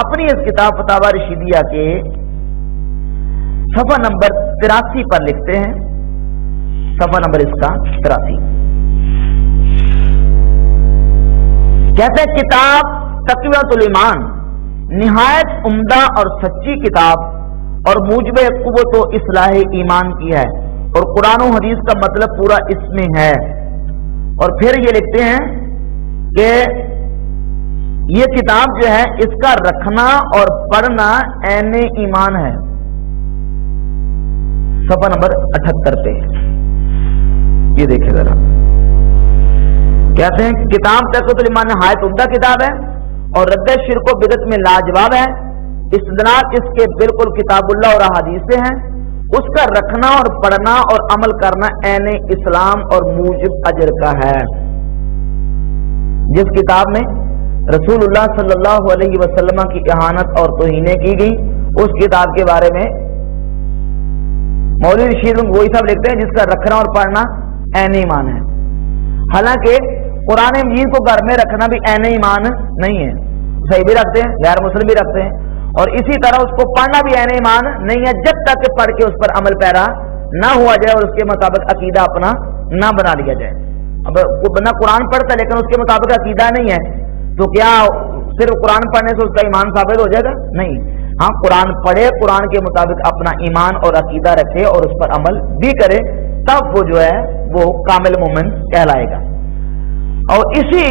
اپنی اس کتاب فتاوی رشیدیہ کے صفحہ نمبر 83 پر لکھتے ہیں، صفحہ نمبر اس کا 83، کہتے ہیں کتاب تقویۃ الایمان نہایت عمدہ اور سچی کتاب اور موجب قوت و اصلاح ایمان کی ہے، اور قرآن و حدیث کا مطلب پورا اس میں ہے۔ اور پھر یہ لکھتے ہیں کہ یہ کتاب جو ہے اس کا رکھنا اور پڑھنا عین ایمان ہے، صفحہ نمبر 78 پہ یہ دیکھیں ذرا. کہتے ہیں کتاب تقویۃ الایمان نہایت عمدہ کتاب ہے اور رد شرک و بدعت میں لاجواب ہے. استدلال اس کے بالکل کتاب اللہ اور احادیث سے ہیں. اس کا رکھنا اور پڑھنا اور عمل کرنا عین اسلام اور موجب اجر کا ہے. جس کتاب میں رسول اللہ صلی اللہ علیہ وسلم کی اہانت اور توہینیں کی گئی اس کتاب کے بارے میں مولوی رشید وہی صاحب لکھتے ہیں جس کا رکھنا اور پڑھنا عین ایمان ہے. حالانکہ قرآن مجید کو گھر میں رکھنا بھی عین ایمان نہیں ہے. صحیح بھی رکھتے ہیں, غیر مسلم بھی رکھتے ہیں, اور اسی طرح اس کو پڑھنا بھی عین ایمان نہیں ہے جب تک کہ پڑھ کے اس پر عمل پیرا نہ ہوا جائے اور اس کے مطابق عقیدہ اپنا نہ بنا لیا جائے. اب بندہ قرآن پڑھتا ہے لیکن اس کے مطابق عقیدہ نہیں ہے تو کیا صرف قرآن پڑھنے سے اس کا ایمان ثابت ہو جائے گا؟ نہیں. ہاں, قرآن پڑھے, قرآن کے مطابق اپنا ایمان اور عقیدہ رکھے اور اس پر عمل بھی کرے, تب وہ جو ہے وہ کامل مومن کہلائے گا. اور اسی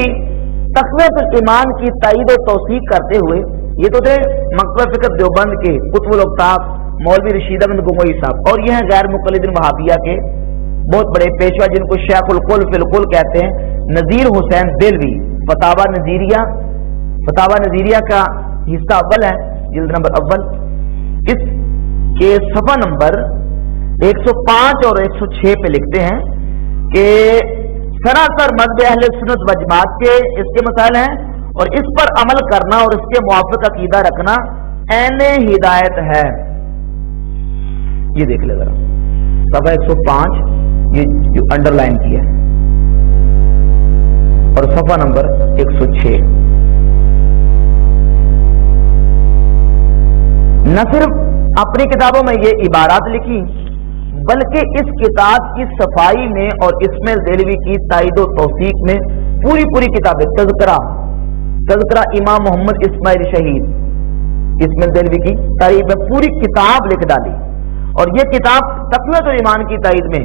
تقویۃ الایمان کی تائید و توثیق کرتے ہوئے یہ تو تھے مکتبہ فکر دیوبند کے قطب الاقطاب مولوی رشید احمد گنگوئی صاحب, اور یہ ہیں غیر مقلدین وہابیہ کے بہت بڑے پیشوا جن کو شیخ القل فی القل کہتے ہیں, نذیر حسین دہلوی. فتاوی نذیریہ کا حصہ اول ہے, جلد نمبر اول, اس کے صفحہ نمبر 105 اور 106 پہ لکھتے ہیں کہ سراسر مذہب اہل سنت و جماعت کے اس کے مسائل ہیں اور اس پر عمل کرنا اور اس کے موافق عقیدہ رکھنا عین ہدایت ہے. یہ دیکھ لے ذرا صفحہ 105, یہ جو انڈر لائن کی ہے, اور صفحہ نمبر 106. نہ صرف اپنی کتابوں میں یہ عبارات لکھی بلکہ اس کتاب کی صفائی میں اور اسماعیل دہلوی کی تائید و توثیق میں پوری کتابیں تذکرہ امام محمد اسماعیل شہید اسماعیل دہلوی کی تائید میں پوری کتاب لکھ ڈالی. اور یہ کتاب تقویۃ الایمان کی تائید میں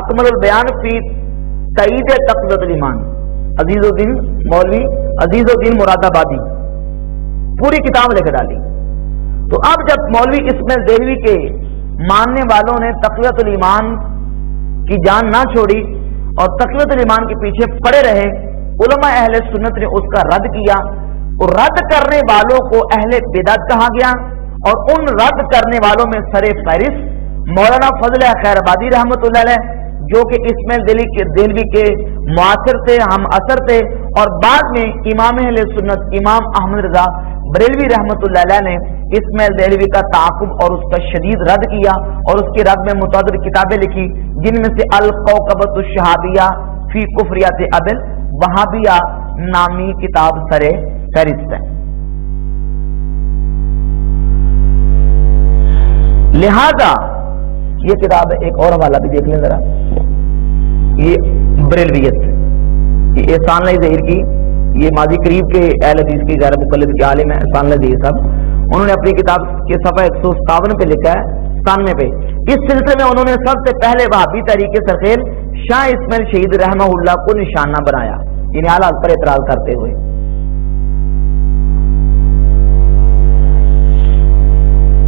اکمل البیان فی تائید تقویۃ الایمان عزیز الدین مولوی عزیز الدین مراد آبادی پوری کتاب لکھ ڈالی. تو اب جب مولوی اسماعیل دہلوی کے ماننے والوں نے تقویۃ الایمان کی جان نہ چھوڑی اور تقویۃ الایمان کے پیچھے پڑے رہے, علماء اہل سنت نے اس کا رد کیا. اور رد کرنے والوں کو اہل بدعت کہا گیا, اور ان رد کرنے والوں میں سر فہرست مولانا فضل خیر آبادی رحمۃ اللہ علیہ جو کہ اسماعیل دہلوی کے معاصر تھے, ہم اثر تھے, اور بعد میں امام اہل سنت امام احمد رضا بریلوی رحمۃ اللہ علیہ نے اسماعیل دہلوی کا تعاقب اور اس کا شدید رد کیا, اور اس کے رد میں متعدد کتابیں لکھی جن میں سے الکوکبۃ الشہابیہ فی کفریات ابل وہابیہ نامی کتاب سر فہرست ہے. لہذا یہ کتاب ایک اور حوالہ بھی دیکھ لیں ذرا, یہ بریلویت, یہ احسان اللہ ظہیر کی, یہ ماضی قریب کے اہل حدیث کی غیر مقلد کے عالم ہیں احسان اللہ ظہیر صاحب, انہوں نے اپنی کتاب کے صفحہ 157 پہ لکھا ہے 97 پہ, اس سلسلے میں انہوں نے سب سے پہلے وہابی تحریک سرخیل شاہ اسماعیل شہید رحمہ اللہ کو نشانہ بنایا, یعنی حالات پر اعتراض کرتے ہوئے.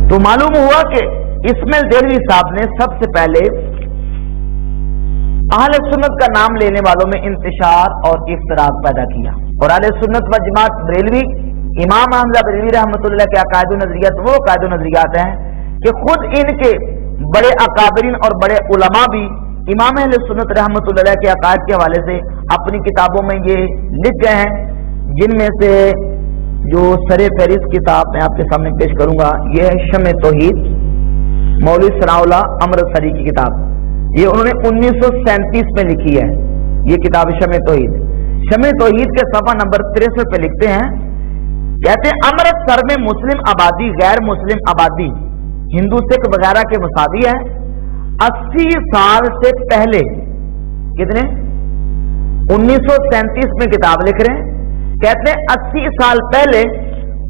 تو معلوم ہوا کہ اسماعیل دہلوی صاحب نے سب سے پہلے اہل سنت کا نام لینے والوں میں انتشار اور افتراق پیدا کیا, اور اہل سنت و جماعت بریلوی امام احمد بریلوی رحمۃ اللہ کے عقائد و نظریات وہ عقائد و نظریات ہیں کہ خود ان کے بڑے اکابرین اور بڑے علماء بھی امام اہل سنت رحمۃ اللہ کے عقائد کے حوالے سے اپنی کتابوں میں یہ لکھ گئے ہیں, جن میں سے جو سر فہرست کتاب میں آپ کے سامنے پیش کروں گا یہ ہے شمع توحید, مولوی ثناء اللہ امرتسری کی کتاب, یہ انہوں نے 1937 میں لکھی ہے. یہ کتاب شمع توحید کے صفحہ نمبر 63 پہ لکھتے ہیں, کہتے ہیں امرتسر میں مسلم آبادی غیر مسلم آبادی ہندو سکھ وغیرہ کے مساوی ہے. 80 سال سے پہلے, کتنے 1937 میں کتاب لکھ رہے ہیں, کہتے ہیں 80 سال پہلے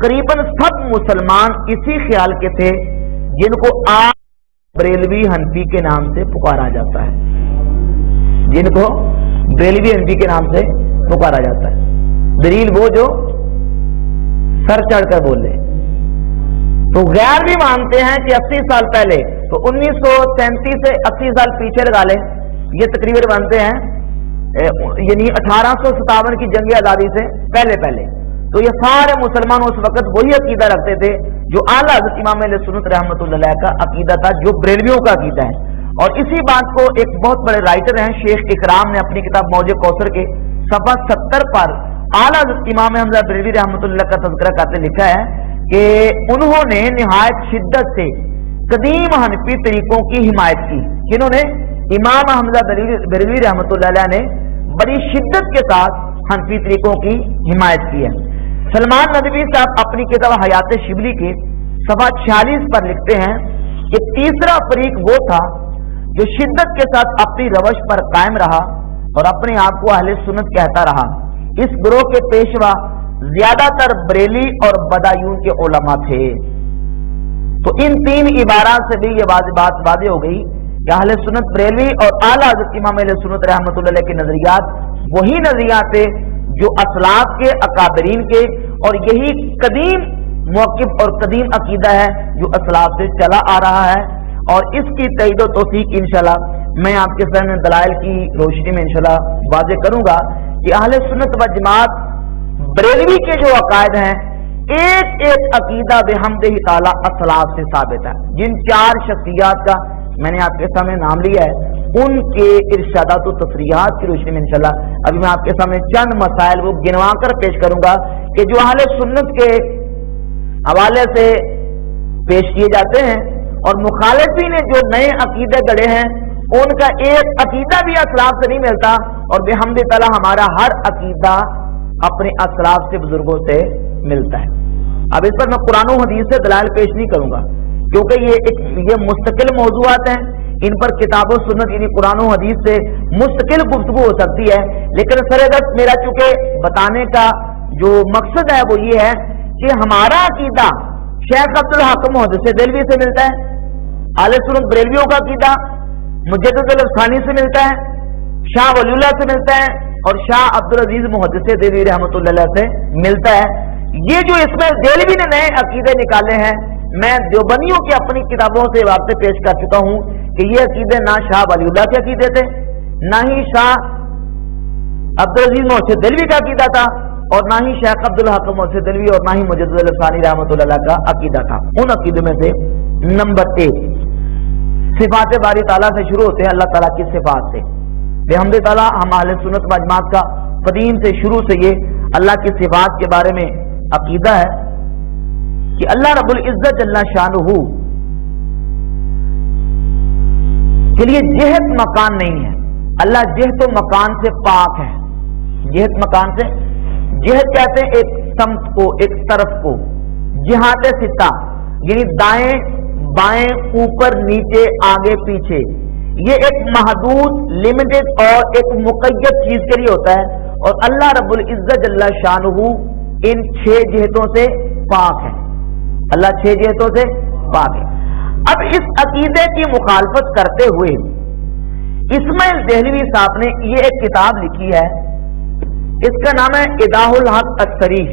قریباً سب مسلمان اسی خیال کے تھے جن کو آج بریلوی حنفی کے نام سے پکارا جاتا ہے, جن کو بریلوی حنفی کے نام سے پکارا جاتا ہے. دلیل وہ جو سر چڑھ کر بول رہے, تو غیر بھی مانتے ہیں کہ 80 سال پہلے، تو 1937 سے 80 سال پیچھے لگا لیں، یہ تقریباً مانتے ہیں یعنی 1857 کی جنگ آزادی سے پہلے، تو یہ سارے مسلمان اس وقت وہی عقیدہ رکھتے تھے جو اعلیٰ حضرت امام اہل سنت رحمۃ اللہ علیہ کا عقیدہ تھا، جو بریلویوں کا عقیدہ ہے۔ اور اسی بات کو ایک بہت بڑے رائٹر ہیں شیخ اکرام نے اپنی کتاب موج کوثر کے صفحہ 70 پر اعلیٰ حضرت امام حمزہ بریلوی رحمۃ اللہ کا تذکرہ کرتے لکھا ہے کہ انہوں نے نہایت شدت سے قدیم حنفی طریقوں کی حمایت کی۔ جنہوں نے امام حمزہ بریلوی رحمۃ اللہ علیہ نے بڑی شدت کے ساتھ حنفی طریقوں کی حمایت کی ہے۔ سلمان ندوی صاحب اپنی کتاب حیات شبلی کے صفحہ 46 پر لکھتے ہیں کہ تیسرا فریق وہ تھا جو شدت کے ساتھ اپنی روش پر قائم رہا اور اپنے آپ کو اہل سنت کہتا رہا۔ اس گروہ کے پیشوا زیادہ تر بریلی اور بدایون کے علماء تھے۔ تو ان تین عبارات سے بھی یہ بات واضح ہو گئی کہ اہل سنت بریلوی اور اعلیٰ حضرت امام اہل سنت رحمۃ اللہ علیہ کے نظریات وہی نظریات تھے جو اسلاف کے اکابرین کے، اور یہی قدیم موقف اور قدیم عقیدہ ہے جو اسلاف سے چلا آ رہا ہے۔ اور اس کی تائید و توثیق انشاءاللہ میں آپ کے سامنے دلائل کی روشنی میں انشاءاللہ واضح کروں گا کہ اہل سنت و جماعت بریلوی کے جو عقائد ہیں ایک ایک عقیدہ بحمدہ تعالی اسلاف سے ثابت ہے۔ جن چار شخصیات کا میں نے آپ کے سامنے نام لیا ہے ان کے ارشادات و تصریحات کی روشنی میں انشاءاللہ ابھی میں آپ کے سامنے چند مسائل وہ گنوا کر پیش کروں گا کہ جو اہل سنت کے حوالے سے پیش کیے جاتے ہیں، اور مخالفین جو نئے عقیدے گڑے ہیں ان کا ایک عقیدہ بھی اسلاف سے نہیں ملتا، اور بحمد تعالی ہمارا ہر عقیدہ اپنے اسلاف سے بزرگوں سے ملتا ہے۔ اب اس پر میں قرآن و حدیث سے دلائل پیش نہیں کروں گا کیونکہ یہ مستقل موضوعات ہیں، ان پر کتاب و سنت یعنی قرآن و حدیث سے مستقل گفتگو ہو سکتی ہے، لیکن سرگت میرا چونکہ بتانے کا جو مقصد ہے وہ یہ ہے کہ ہمارا عقیدہ شیخ عبدالحق محدث دہلوی سے ملتا ہے، اہل سنت بریلویوں کا عقیدہ مجدد الافسانی سے ملتا ہے، شاہ ولی اللہ سے ملتا ہے، اور شاہ عبدالعزیز محدث دہلوی رحمۃ اللہ علیہ سے ملتا ہے۔ یہ جو اس میں دہلوی نے نئے عقیدے نکالے ہیں، میں دیوبندیوں کی اپنی کتابوں سے واقع پیش کر چکا ہوں کہ یہ عقیدے نہ شاہ ولی اللہ کے عقیدے تھے، نہ ہی شاہ عبدالعزیز محدث دہلوی کا عقیدہ تھا، اور نہ ہی شیخ عبدالحق محدث دہلوی اور نہ ہی مجدد الافسانی رحمۃ اللہ علیہ کا عقیدہ تھا۔ ان عقیدوں میں سے نمبر 1 صفات باری تعالیٰ سے شروع ہوتے ہیں، اللہ تعالیٰ کی صفات سے۔ بحمد تعالیٰ ہم اہل سنت و جماعت کا قدیم سے شروع سے یہ اللہ کی صفات کے بارے میں عقیدہ ہے کہ اللہ رب العزت جل شانہ کے لیے جہت مکان نہیں ہے۔ اللہ جہت و مکان سے پاک ہے۔ جہت مکان سے، جہت کہتے ہیں ایک سمت کو، ایک طرف کو، جہات ستہ یعنی دائیں بائیں اوپر نیچے آگے پیچھے، یہ ایک محدود لمیٹڈ اور ایک مقید چیز کے لیے ہوتا ہے، اور اللہ رب العزت جل شانہ ان 6 جہتوں سے پاک ہے۔ اللہ 6 جہتوں سے پاک ہے۔ اب اس عقیدے کی مخالفت کرتے ہوئے اسماعیل دہلوی صاحب نے یہ ایک کتاب لکھی ہے، اس کا نام ہے ایضاح الحق الصریح۔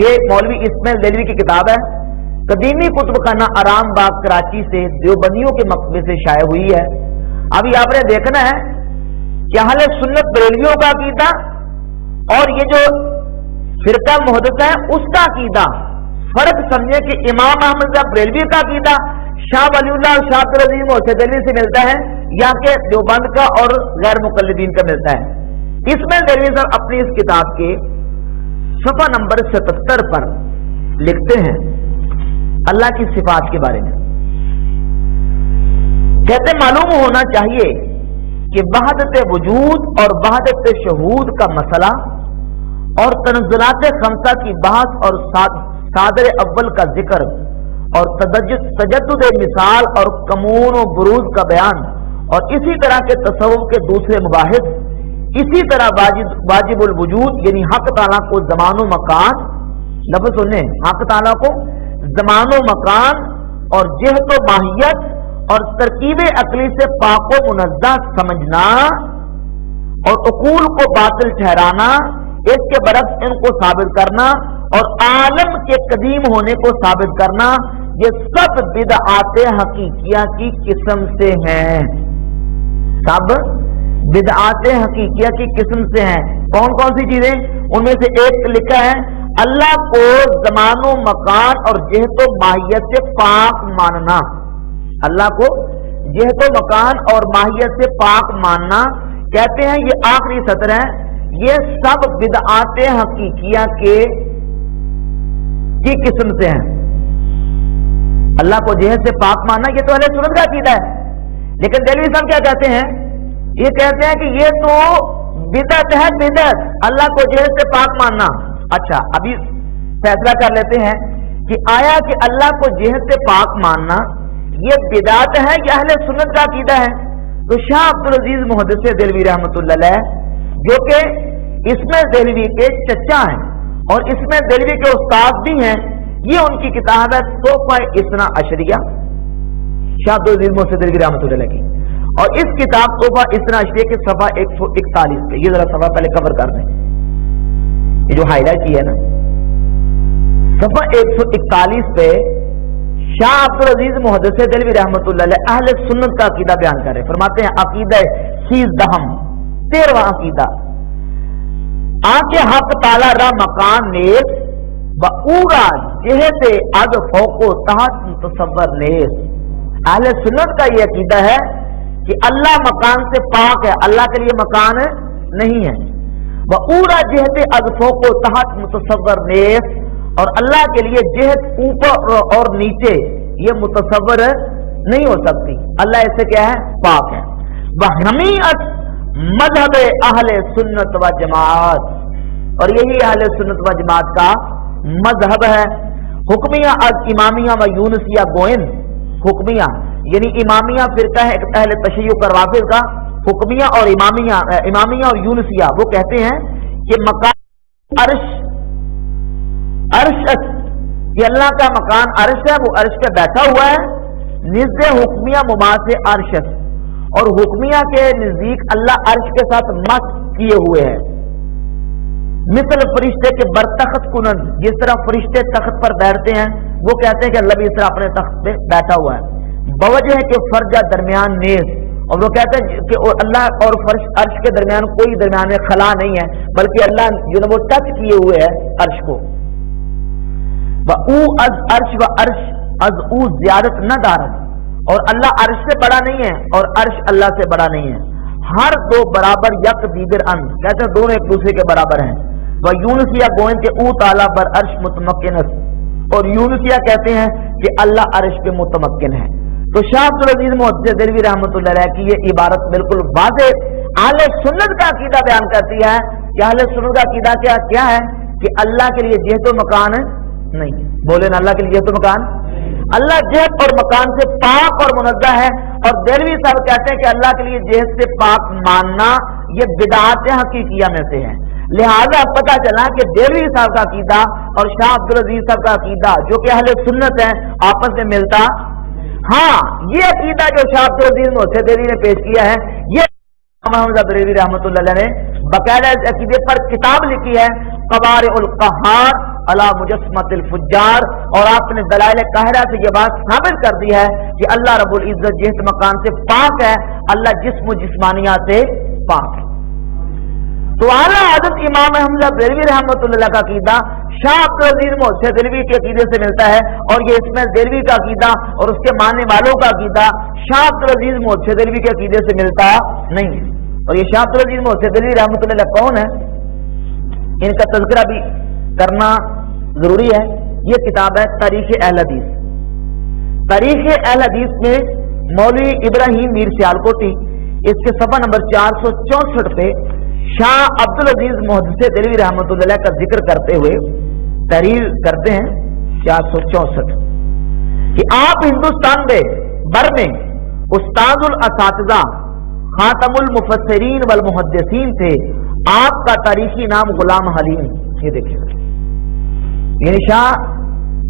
یہ مولوی اسماعیل دہلوی کی کتاب ہے، قدیمی کتب خانہ آرام باغ کراچی سے دیوبندیوں کے مکتبے سے شائع ہوئی ہے۔ ابھی آپ نے دیکھنا ہے کہ اہل سنت بریلویوں کا عقیدہ اور یہ جو فرقہ محدثہ ہے اس کا عقیدہ فرق سمجھے کہ امام احمد صاحب بریلوی کا عقیدہ شاہ ولی اللہ اور شاہ عبدالعزیز محدث دہلوی سے ملتا ہے، یا کہ دیوبند کا اور غیر مقلدین کا ملتا ہے۔ اسماعیل دہلوی صاحب اپنی اس کتاب کے صفحہ نمبر 77 پر لکھتے ہیں اللہ کی صفات کے بارے میں، کہتے معلوم ہونا چاہیے کہ وحدت وجود اور وحدت شہود کا مسئلہ اور تنزلات خمسہ کی بحث اور صادر اول کا ذکر اور تجدد مثال اور کمون و بروز کا بیان اور اسی طرح کے تصوف کے دوسرے مباحث، اسی طرح واجب الوجود یعنی حق تعالیٰ کو زمان و مکان، لفظ سنیں، حق تعالیٰ کو زمان و مکان اور جہت و ماہیت اور ترکیب عقلی سے پاک و منزہ سمجھنا اور عقول کو باطل ٹھہرانا، اس کے برعکس ان کو ثابت کرنا اور عالم کے قدیم ہونے کو ثابت کرنا، یہ سب بدعات حقیقیہ کی قسم سے ہیں، سب بدعات حقیقیہ کی قسم سے ہیں۔ کون کون سی چیزیں؟ ان میں سے ایک لکھا ہے اللہ کو زمان و مکان اور جہت و ماہیت سے پاک ماننا، اللہ کو جہت و مکان اور ماہیت سے پاک ماننا، کہتے ہیں یہ آخری سطر ہے، یہ سب بدعات حقیقیہ کی قسم سے ہیں۔ اللہ کو جہت سے پاک ماننا یہ تو اہل سنت کا عقیدہ ہے، لیکن دہلوی صاحب کیا کہتے ہیں؟ یہ کہتے ہیں کہ یہ تو بدعت ہے، بدعت اللہ کو جہت سے پاک ماننا۔ اچھا، ابھی فیصلہ کر لیتے ہیں کہ آیا کہ اللہ کو جہت سے پاک ماننا یہ بدعت ہے یا اہل سنت کا عقیدہ ہے؟ تو شاہ عبدالعزیز محدث دہلوی رحمۃ اللہ علیہ، جو کہ اس میں دہلوی کے چچا ہیں اور اس میں دہلوی کے استاد بھی ہیں، یہ ان کی کتاب ہے تحفہ اثنا عشریہ، شاہ عبدالعزیز محدث دہلوی رحمۃ اللہ علیہ کی، اور اس کتاب تحفہ اثنا عشریہ کے صفحہ 141 پہ، یہ ذرا صفحہ پہلے کور کر دیں، یہ جو ہائی لائٹ کی ہے نا، صفحہ 141 پہ شاہ عبدالعزیز محدث دہلوی رحمۃ اللہ علیہ اہل سنت کا عقیدہ بیان کر رہے ہیں۔ فرماتے ہیں عقیدہ 13واں عقیدہ، آنکھ حق تعالی را مکان نیز بورا جہت از فوق و تحت متصور نیز۔ اہل سنت کا یہ عقیدہ ہے کہ اللہ مکان سے پاک ہے، اللہ کے لیے مکان نہیں ہے، بورا جہت از فوق و تحت متصور نیز، اور اللہ کے لیے جہت اوپر اور نیچے یہ متصور نہیں ہو سکتی، اللہ اس سے کیا ہے؟ پاک ہے۔ وحمیت مذہب اہل سنت و جماعت، اور یہی اہل سنت و جماعت کا مذہب ہے۔ حکمیہ از امامیہ و یونسیہ گوئن، حکمیہ یعنی امامیہ فرقہ ہے اہل تشیع و روافض کا، حکمیہ اور امامیہ اور یونسیہ وہ کہتے ہیں کہ مکان عرش یہ اللہ کا مکان عرش ہے، وہ عرش پہ بیٹھا ہوا ہے، نزد حکمیہ مماث عرش، اور حکمیہ کے نزدیک اللہ عرش کے ساتھ مس کیے ہوئے ہیں، مثل فرشتے کے برتخت کنند، جس طرح فرشتے تخت پر بیٹھتے ہیں، وہ کہتے ہیں کہ اللہ بھی اس طرح اپنے تخت پہ بیٹھا ہوا ہے۔ بوجہ ہے کہ فرجہ درمیان نیز، اور وہ کہتے ہیں کہ اللہ اور فرش عرش کے درمیان کوئی درمیان میں خلا نہیں ہے، بلکہ اللہ جو ہے وہ ٹچ کیے ہوئے ہے عرش کو۔ او از عرش و عرش از او زیادت نہ دارت، اور اللہ عرش سے بڑا نہیں ہے اور عرش اللہ سے بڑا نہیں ہے، ہر دو برابر یک دیگر ان، کہتے ہیں دونوں ایک دوسرے کے برابر ہیں۔ وہ یونسیہ گوئن کے او تعالیٰ بر عرش متمکن، اور یونسیہ کہتے ہیں کہ اللہ عرش پہ متمکن ہے۔ تو شاہ عبدالعزیز محدث دہلوی رحمۃ اللہ علیہ کی یہ عبارت بالکل واضح اہل سنت کا عقیدہ بیان کرتی ہے کہ اہل سنت کا عقیدہ کیا ہے کہ اللہ کے لیے جہت و مکان نہیں، بولے نا اللہ کے لیے جہت و مکان، اللہ جہت اور مکان سے پاک اور منزہ ہے، اور دہلوی صاحب کہتے ہیں کہ اللہ کے لیے جہت سے پاک ماننا یہ بدعات حقیقیہ میں سے ہے۔ لہذا پتہ چلا کہ دہلوی صاحب کا عقیدہ اور شاہ عبدالعزیز صاحب کا عقیدہ جو کہ اہل سنت ہے آپس میں ملتا، ہاں یہ عقیدہ جو شاہ عبدالعزیز محدث دہلوی نے پیش کیا ہے، یہ محمد بریلوی رحمۃ اللہ علیہ نے باقاعدہ اس عقیدے پر کتاب لکھی ہے قوارع القہار علی مجسمۃ الفجار، اور آپ نے دلائل قاہرہ سے یہ بات ثابت کر دی ہے کہ اللہ رب العزت جہت مکان سے پاک ہے، اللہ جسم و جسمانیات سے پاک ہے۔ تو اعلیٰ حضرت امام حمزہ بریلوی رحمۃ اللہ کا عقیدہ شاہ عبدالعزیز محدث دہلوی کے عقیدے سے ملتا ہے، اور یہ اس میں دہلوی کا عقیدہ اور اس کے ماننے والوں کا عقیدہ شاہ عبدالعزیز محدث دہلوی کے عقیدے سے ملتا نہیں ہے۔ اور یہ شاہ عبدالعزیز محدث دہلوی رحمۃ اللہ کون ہے، ان کا تذکرہ بھی کرنا ضروری ہے۔ یہ کتاب ہے تاریخ اہل حدیث۔ تاریخ اہل حدیث میں مولوی ابراہیم میر سیالکوٹی اس کے صفحہ نمبر 464 پہ شاہ عبدالعزیز محدث دہلوی رحمۃ اللہ علیہ کا ذکر کرتے ہوئے تحریر کرتے ہیں 464 کہ آپ ہندوستان میں بر میں استاد الاساتذہ خاتم المفسرین والمحدثین تھے، آپ کا تاریخی نام غلام حلیم۔ یہ دیکھیں، یعنی شاہ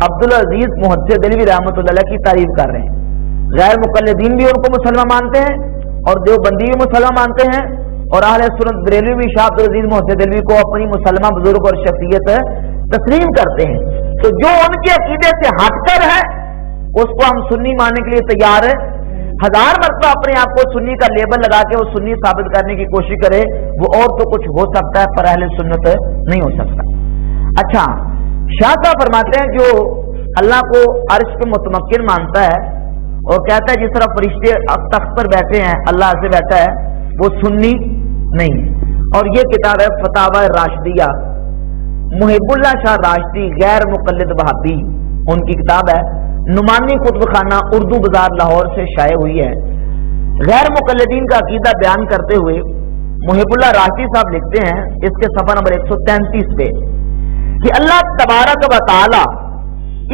عبدالعزیز محدث دہلوی رحمۃ اللہ علیہ کی تعریف کر رہے ہیں، غیر مقلدین بھی ان کو مسلمان مانتے ہیں اور دیوبندی بھی مسلمان مانتے ہیں، اور اہل سنت بریلوی بھی شاہ عبدالعزیز محدث دہلوی کو اپنی مسلمہ بزرگ اور شخصیت تسلیم کرتے ہیں. تو جو ان کے عقیدے سے ہٹ کر ہے اس کو ہم سنی ماننے کے لیے تیار ہے. 1000 مرتبہ اپنے آپ کو سنی کا لیبل لگا کے وہ سنی ثابت کرنے کی کوشش کرے، وہ اور تو کچھ ہو سکتا ہے پر اہل سنت نہیں ہو سکتا. اچھا، شاہ صاحب فرماتے ہیں جو اللہ کو عرش پہ متمکن مانتا ہے اور کہتا ہے جس طرح فرشتے تخت پر بیٹھے ہیں اللہ سے بیٹھا ہے، وہ سنی نہیں. اور یہ کتاب ہے فتاوی راشدیہ، محب اللہ شاہ راشدی غیر مقلد وہابی، ان کی کتاب ہے. نعمانی کتب خانہ اردو بازار لاہور سے شائع ہوئی ہے. غیر مقلدین کا عقیدہ بیان کرتے ہوئے محب اللہ راشدی صاحب لکھتے ہیں اس کے صفحہ نمبر 133 پہ کہ اللہ تبارک و تعالی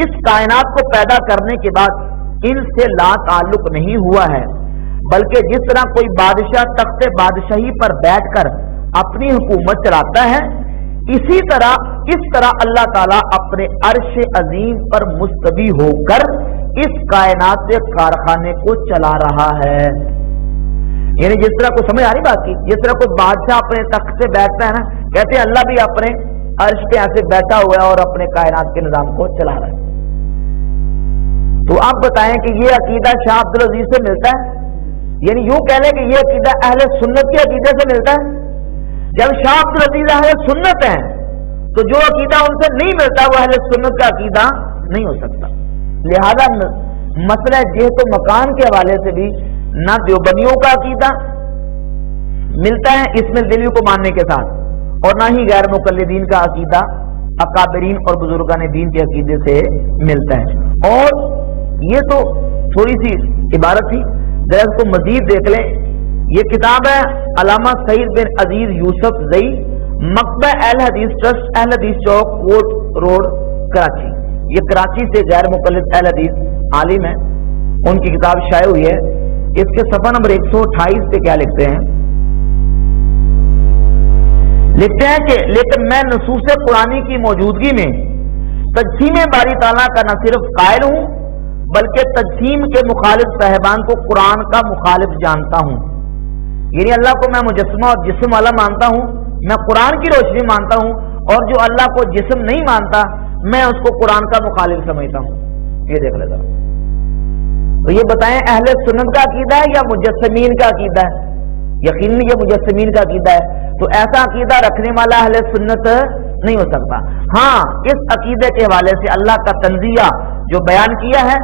اس کائنات کو پیدا کرنے کے بعد ان سے لا تعلق نہیں ہوا ہے، بلکہ جس طرح کوئی بادشاہ تخت بادشاہی پر بیٹھ کر اپنی حکومت چلاتا ہے، اس طرح اللہ تعالیٰ اپنے عرش عظیم پر مستوی ہو کر اس کائنات کے کارخانے کو چلا رہا ہے. یعنی جس طرح کو سمجھ آ رہی بات کی، جس طرح کوئی بادشاہ اپنے تخت سے بیٹھتا ہے نا، کہتے ہیں اللہ بھی اپنے عرش پہ ایسے بیٹھا ہوا ہے اور اپنے کائنات کے نظام کو چلا رہا ہے. تو آپ بتائیں کہ یہ عقیدہ شاہ عبد العزیز سے ملتا ہے؟ یعنی یوں کہہ لیں کہ یہ عقیدہ اہل سنت کے عقیدے سے ملتا ہے؟ جب شاہ عبد العزیز اہل سنت ہیں تو جو عقیدہ ان سے نہیں ملتا وہ اہل سنت کا عقیدہ نہیں ہو سکتا. لہذا مسئلہ جہت و مکان کے حوالے سے بھی نہ دیوبندیوں کا عقیدہ ملتا ہے اس میں دلیل کو ماننے کے ساتھ، اور نہ ہی غیر مقلدین کا عقیدہ اکابرین اور بزرگان دین کے عقیدے سے ملتا ہے. اور یہ تو تھوڑی سی عبارت تھی، ذرا اس کو مزید دیکھ لیں. یہ کتاب ہے علامہ سعید بن عزیز یوسف زئی، مکتبہ اہل حدیث ٹرسٹ، اہل حدیث چوک، کوٹ روڈ، کراچی. یہ کراچی سے غیر مقلد اہل حدیث عالم ہے، ان کی کتاب شائع ہوئی ہے. اس کے صفحہ نمبر 128 پہ کیا لکھتے ہیں؟ لکھتے ہیں کہ لیکن میں نصوص قرآنی کی موجودگی میں تجسیم باری تعالیٰ کا نہ صرف قائل ہوں بلکہ تجسیم کے مخالف صاحبان کو قرآن کا مخالف جانتا ہوں. یعنی اللہ کو میں مجسمہ اور جسم والا مانتا ہوں، میں قرآن کی روشنی مانتا ہوں، اور جو اللہ کو جسم نہیں مانتا میں اس کو قرآن کا مخالف سمجھتا ہوں. یہ دیکھ لیتا. تو یہ بتائیں اہل سنت کا عقیدہ ہے یا مجسمین کا عقیدہ ہے؟ یقیناً یہ مجسمین کا عقیدہ ہے. تو ایسا عقیدہ رکھنے والا اہل سنت نہیں ہو سکتا. ہاں، اس عقیدے کے حوالے سے اللہ کا تنزیہ جو بیان کیا ہے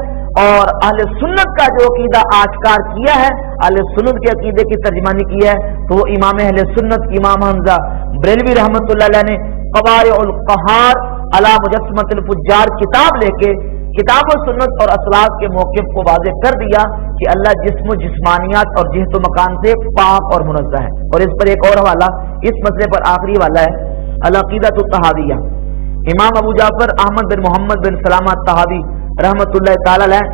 اور اہل سنت کا جو عقیدہ آشکار کیا ہے، اہل سنت کے عقیدے کی ترجمانی کی ہے، تو وہ امام اہل سنت امام حمزہ بریلوی رحمۃ اللہ علیہ نے قوارع القہار علی مجسمۃ الفجار کتاب لے کے کتاب و سنت اور اصلاحات کے موقف کو واضح کر دیا کہ اللہ جسم و جسمانیات اور جہت و مکان سے پاک اور منزہ ہے. اور اس پر ایک اور حوالہ، اس مسئلے پر آخری حوالہ ہے العقیدۃ الطحاویہ. امام ابو جعفر احمد بن محمد بن سلامہ طحاوی رحمۃ اللہ تعالی علیہ،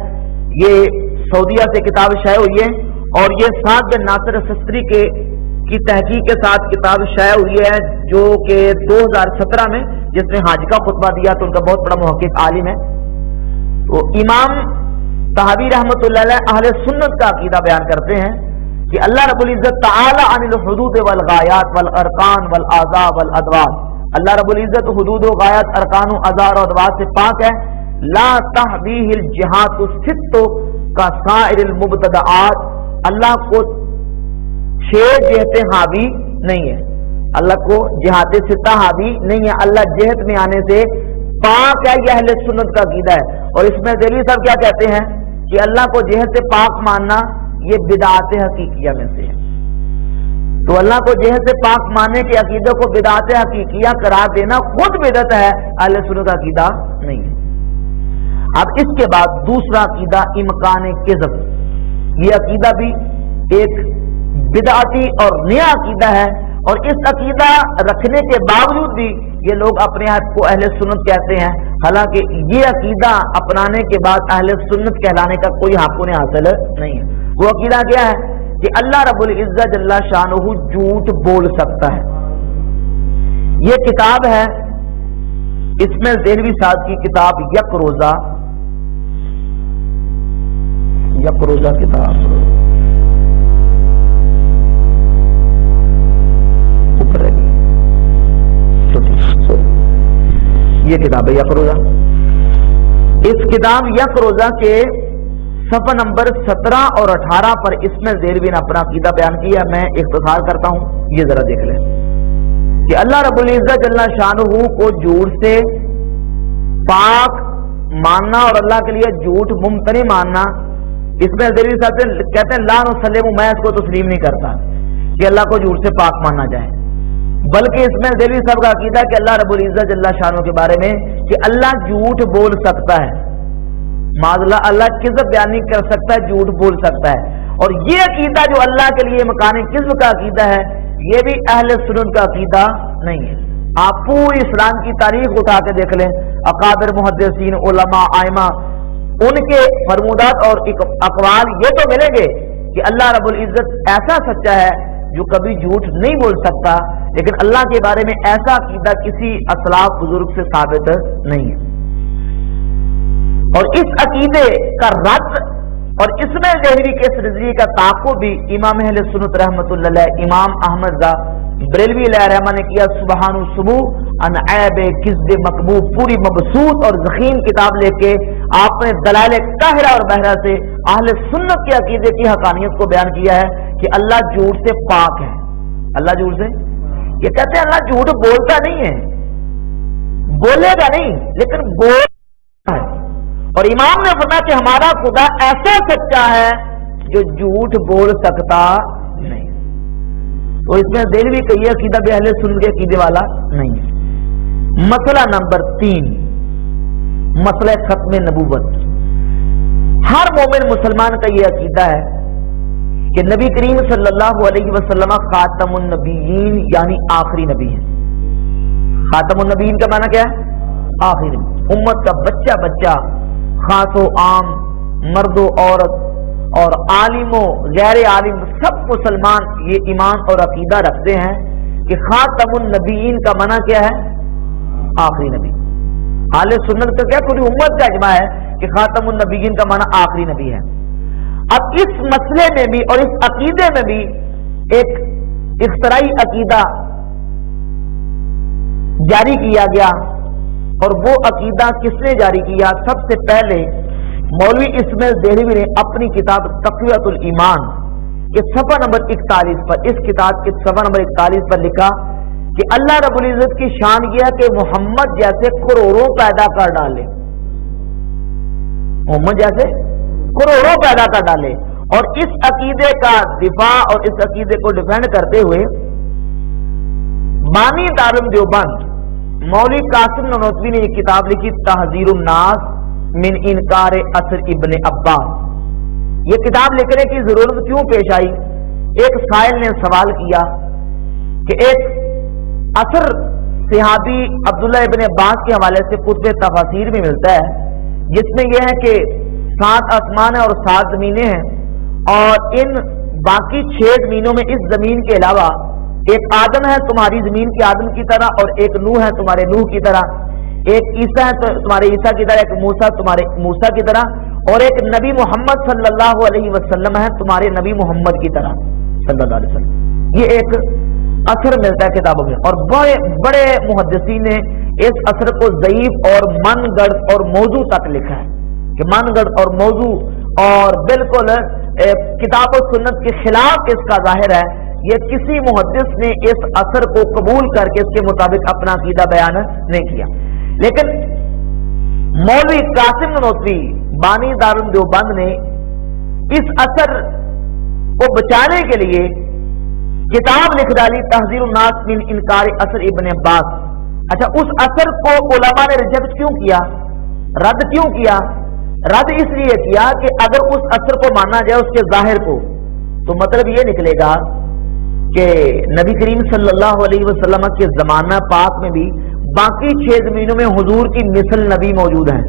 یہ سعودیہ سے کتاب شائع ہوئی ہے، اور یہ سعد بن ناصر سستری کی تحقیق کے ساتھ کتاب شائع ہوئی ہے، جو کہ 2017 میں جس نے حج کا خطبہ دیا تو ان کا بہت بڑا محقق عالم ہے. تو امام طحاوی رحمۃ اللہ علیہ اہل سنت کا عقیدہ بیان کرتے ہیں کہ اللہ رب العزت تعالی عن الحدود والغایات والارکان والاعضاء والادوات، اللہ رب العزت حدود و غایات، ارکان و اعضاء اور ادوات سے پاک ہے. لا تحویہ الجہات الست کا سائر المبتدعات، اللہ کو 6 جہتیں حاوی نہیں ہے، اللہ کو جہات ستہ حاوی نہیں ہے، اللہ جہت میں آنے سے پاک ہے. یہ اہل سنت کا عقیدہ ہے. اور اس میں دہلوی صاحب کیا کہتے ہیں کہ اللہ کو جہت سے پاک ماننا یہ بدعات حقیقیہ میں سے ہے. تو اللہ کو جہت سے پاک ماننے کے عقیدے کو بدعات حقیقیہ قرار دینا خود بدعت ہے، اہل سنت کا عقیدہ نہیں ہے. اب اس کے بعد دوسرا عقیدہ امکان کذب. یہ عقیدہ بھی ایک بدعتی اور نیا عقیدہ ہے، اور اس عقیدہ رکھنے کے باوجود بھی یہ لوگ اپنے آپ کو اہل سنت کہتے ہیں، حالانکہ یہ عقیدہ اپنانے کے بعد اہل سنت کہلانے کا کوئی حق انہیں حاصل نہیں ہے. وہ عقیدہ کیا ہے کہ اللہ رب العزت جل شانہ جھوٹ بول سکتا ہے. یہ کتاب ہے اسماعیل دہلوی صاحب کی کتاب یک روزہ کتاب یہ کتاب ہے یک روزہ. اس کتاب یک روزہ کے صفحہ نمبر 17 اور 18 پر اسماعیل دہلوی نے اپنا عقیدہ بیان کیا. میں اختصار کرتا ہوں, یہ ذرا دیکھ لیں کہ اللہ رب العزت جل شانہ کو جھوٹ سے پاک ماننا اور اللہ کے لیے جھوٹ ممتنع ماننا. اسماعیل دہلوی صاحب کہتے ہیں لا نسلم, میں اس کو تسلیم نہیں کرتا کہ اللہ کو جھوٹ سے پاک ماننا جائے, بلکہ اسماعیل دہلوی صاحب کا عقیدہ ہے کہ اللہ رب العزت جل شانہ کے بارے میں کہ اللہ جھوٹ بول سکتا ہے. معاذ اللہ, اللہ کذب بیان نہیں کر سکتا ہے, جھوٹ بول سکتا ہے. اور یہ عقیدہ جو اللہ کے لیے مکان کذب کا عقیدہ ہے, یہ بھی اہل سنت کا عقیدہ نہیں ہے. آپ پوری اسلام کی تاریخ اٹھا کے دیکھ لیں, اکابر محدثین, علماء, ائمہ, ان کے فرمودات اور اقوال یہ تو ملیں گے کہ اللہ رب العزت ایسا سچا ہے جو کبھی جھوٹ نہیں بول سکتا, لیکن اللہ کے بارے میں ایسا عقیدہ کسی اسلاف بزرگ سے ثابت نہیں ہے. اور اس عقیدے کا رد اور اسماعیل دہلوی کے اس نظریے کا تعاقب بھی امام اہل سنت رحمۃ اللہ علیہ امام احمد رضا بریلوی علیہ رحمہ نے کیا. سبحان السبو ان عیب کذب مقبوب, پوری مبسوط اور ضخیم کتاب لے کے آپ نے دلائل قاہرہ اور بہرہ سے اہل سنت کے عقیدے کی حقانیت کو بیان کیا ہے کہ اللہ جھوٹ سے پاک ہے. اللہ جھوٹ سے, یہ کہتے ہیں اللہ جھوٹ بولتا نہیں ہے, بولے گا نہیں لیکن بولتا ہے. اور امام نے فرمایا کہ ہمارا خدا ایسا سچا ہے جو جھوٹ بول سکتا نہیں. تو اس میں دہلوی کا یہ عقیدہ بھی اہل سنت کے عقیدے والا نہیں ہے. مسئلہ نمبر 3, مسئلہ ختم نبوت. ہر مومن مسلمان کا یہ عقیدہ ہے کہ نبی کریم صلی اللہ علیہ وسلم خاتم النبیین یعنی آخری نبی ہے. خاتم النبیین کا معنی کیا ہے؟ آخری نبی. امت کا بچہ بچہ, خاص و عام, مرد و عورت اور عالم و غیر عالم, سب مسلمان یہ ایمان اور عقیدہ رکھتے ہیں کہ خاتم النبیین کا معنی کیا ہے؟ آخری نبی. اہل سنت کا کیا پوری امت کا اجماع ہے کہ خاتم النبیین کا معنی آخری نبی ہے. اب اس مسئلے میں بھی اور اس عقیدے میں بھی ایک اختراعی عقیدہ جاری کیا گیا, اور وہ عقیدہ کس نے جاری کیا؟ سب سے پہلے مولوی اسماعیل دہلوی نے اپنی کتاب تقویۃ الایمان کے صفحہ نمبر 41 پر, اس کتاب کے صفحہ نمبر 41 پر لکھا کہ اللہ رب العزت کی شان یہ ہے کہ محمد جیسے کروڑوں پیدا کر ڈالے, محمد جیسے کروڑوں پیدا کر ڈالے. اور اس عقیدے کا دفاع اور اس عقیدے کو ڈیفینڈ کرتے ہوئے بانی دارالعلوم دیوبند مولوی قاسم نانوتوی نے یہ کتاب لکھی تحذیر الناس من انکار اثر ابن عباس. یہ کتاب لکھنے کی ضرورت کیوں پیش آئی؟ ایک سائل نے سوال کیا کہ ایک اثر صحابی عبداللہ ابن عباس کے حوالے سے کتب تفاسیر میں ملتا ہے, جس میں یہ ہے کہ 7 آسمان ہیں اور 7 زمینیں ہیں, اور ان باقی 6 زمینوں میں اس زمین کے علاوہ ایک آدم ہے تمہاری زمین کے آدم کی طرح, اور ایک نوح ہے تمہارے نوح کی طرح, ایک عیسیٰ ہے تمہارے عیسیٰ کی طرح, ایک موسیٰ تمہارے موسیٰ کی طرح, اور ایک نبی محمد صلی اللہ علیہ وسلم ہے تمہارے نبی محمد کی طرح صلی اللہ علیہ وسلم. یہ ایک اثر ملتا ہے کتابوں میں, اور بڑے بڑے محدثین نے اس اثر کو ضعیف اور من گڑھ اور موضوع تک لکھا ہے کہ من گڑھ اور موضوع اور بالکل کتاب و سنت کے خلاف اس کا ظاہر ہے. یہ کسی محدث نے اس اثر کو قبول کر کے اس کے مطابق اپنا عقیدہ بیان نہیں کیا. لیکن مولوی قاسم نانوتوی بانی دارالعلوم دیوبند نے اس اثر کو بچانے کے لیے کتاب لکھ ڈالی تحذیر الناس من انکار اثر ابن عباس. اچھا, اس اثر کو علماء نے ریجیکٹ کیوں کیا, رد کیوں کیا؟ رد اس لیے کیا کہ اگر اس اثر کو مانا جائے اس کے ظاہر کو, تو مطلب یہ نکلے گا کہ نبی کریم صلی اللہ علیہ وسلم کے زمانہ پاک میں بھی باقی 6 زمینوں میں حضور کی مثل نبی موجود ہیں.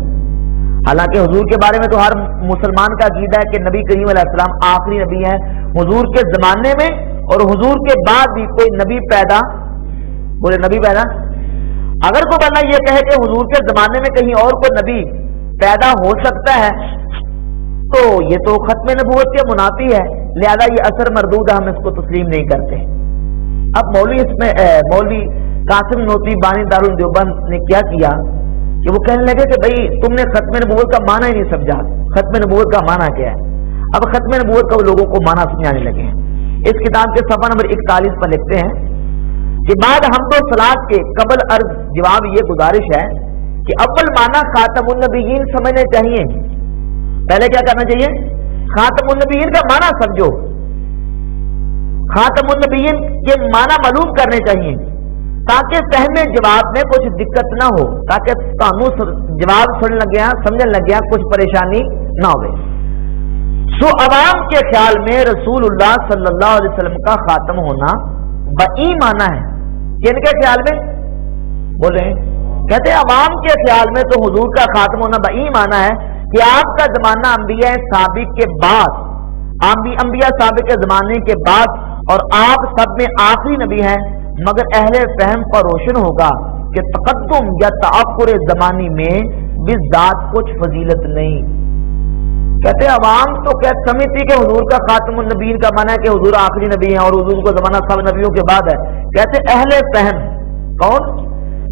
حالانکہ حضور کے بارے میں تو ہر مسلمان کا عقیدہ ہے کہ نبی کریم علیہ السلام آخری نبی ہیں. حضور کے زمانے میں اور حضور کے بعد بھی کوئی نبی پیدا, بولے نبی پیدا, اگر کوئی بندہ یہ کہے کہ حضور کے زمانے میں کہیں اور کوئی نبی پیدا ہو سکتا ہے تو یہ تو ختم نبوت کے منافی ہے, لہذا یہ اثر مردود ہے, ہم اس کو تسلیم نہیں کرتے. اب مولوی قاسم نانوتوی بانی دارالعلوم دیوبند نے کیا کہ وہ کہنے لگے کہ بھئی تم نے ختم نبوت کا معنی ہی نہیں سمجھا، ختم نبوت کا معنی کیا ہے؟ اب ختم نبوت کا وہ لوگوں کو معنی سمجھانے لگے ہیں۔ اس کتاب کے صفحہ نمبر 41 پر لکھتے ہیں کہ بعد حمد و صلات کے قبل عرض جواب یہ گزارش ہے کہ اول معنی خاتم النبیین سمجھنے چاہیے۔ پہلے کیا کرنا چاہیے؟ خاتم النبیین کا معنی سمجھو، خاتم النبیین کے معنی معلوم کرنے چاہیے تاکہ فہم جواب میں کچھ دقت نہ ہو، تاکہ تانوں جواب سننے لگیا سمجھنے لگیا کچھ پریشانی نہ ہوئے۔ سو عوام کے خیال میں رسول اللہ صلی اللہ علیہ وسلم کا خاتم ہونا بئی معنی ہے۔ کن کے خیال میں؟ بولیں، کہتے ہیں عوام کے خیال میں تو حضور کا خاتم ہونا بئی معنی ہے کہ آپ کا زمانہ انبیاء سابق کے بعد، انبیاء سابق کے زمانے کے بعد، اور آپ سب میں آخری نبی ہیں، مگر اہل فہم پر روشن ہوگا کہ تقدم یا تأخر زمانی میں بالذات کچھ فضیلت نہیں۔ کہتے ہیں عوام تو سمجھتی کہ حضور کا خاتم النبیین کا معنی ہے کہ حضور آخری نبی ہیں اور حضور کا زمانہ سب نبیوں کے بعد ہے۔ کہتے ہیں اہل فہم، کون؟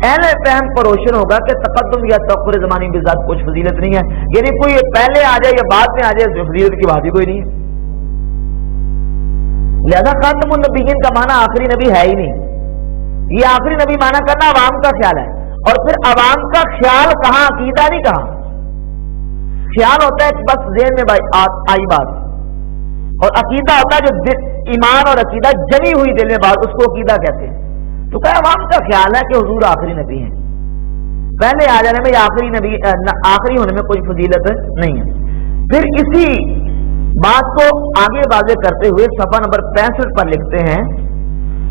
اہل فہم پر روشن ہوگا کہ تقدم یا تأخر زمانی میں بالذات کچھ فضیلت نہیں ہے، یعنی کوئی پہلے آ جائے یا بعد میں آ جائے فضیلت کی بات ہی کوئی نہیں ہے۔ لہذا خاتم النبیین کا معنی آخری نبی ہے ہی نہیں، یہ آخری نبی معنی کرنا عوام کا خیال ہے۔ اور پھر عوام کا خیال کہاں، عقیدہ نہیں کہاں۔ خیال ہوتا ہے بس ذہن میں آئی بات، اور عقیدہ ہوتا ہے جو ایمان اور عقیدہ جمی ہوئی دل میں بات، اس کو عقیدہ کہتے ہیں۔ تو کہ عوام کا خیال ہے کہ حضور آخری نبی ہیں، پہلے آ جانے میں یا آخری ہونے میں کوئی فضیلت نہیں ہے۔ پھر اسی بات کو آگے واضح کرتے ہوئے صفحہ نمبر 65 پر لکھتے ہیں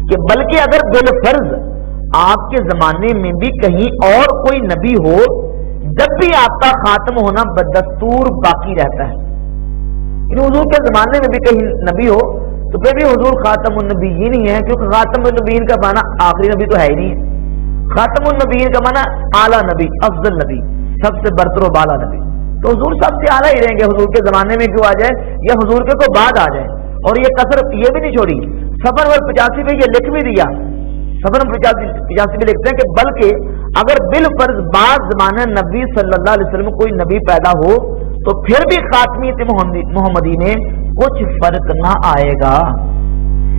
کہ بلکہ اگر بالفرض آپ کے زمانے میں بھی کہیں اور کوئی نبی ہو، جب بھی آپ کا خاتم ہونا بدستور باقی رہتا ہے۔ یعنی حضور کے زمانے میں بھی کہیں نبی ہو تو پھر بھی حضور خاتم النبیین ہی ہے، کیونکہ خاتم النبیین کا معنی آخری نبی تو ہے ہی نہیں ہے۔ خاتم النبیین کا معنی اعلیٰ نبی، افضل نبی، سب سے برتر و بالا نبی۔ تو حضور سب سے اعلیٰ ہی رہیں گے، حضور کے زمانے میں کیوں آ جائے یا حضور کے کو بعد آ جائے۔ اور یہ کثر یہ بھی نہیں چھوڑی، صفحہ نمبر 85 میں یہ لکھ بھی دیا، صفحہ نمبر 85 میں لکھتے ہیں کہ بلکہ اگر بالفرض بعض زمانہ نبی صلی اللہ علیہ وسلم کوئی نبی پیدا ہو تو پھر بھی خاتمیت محمدی میں کچھ فرق نہ آئے گا۔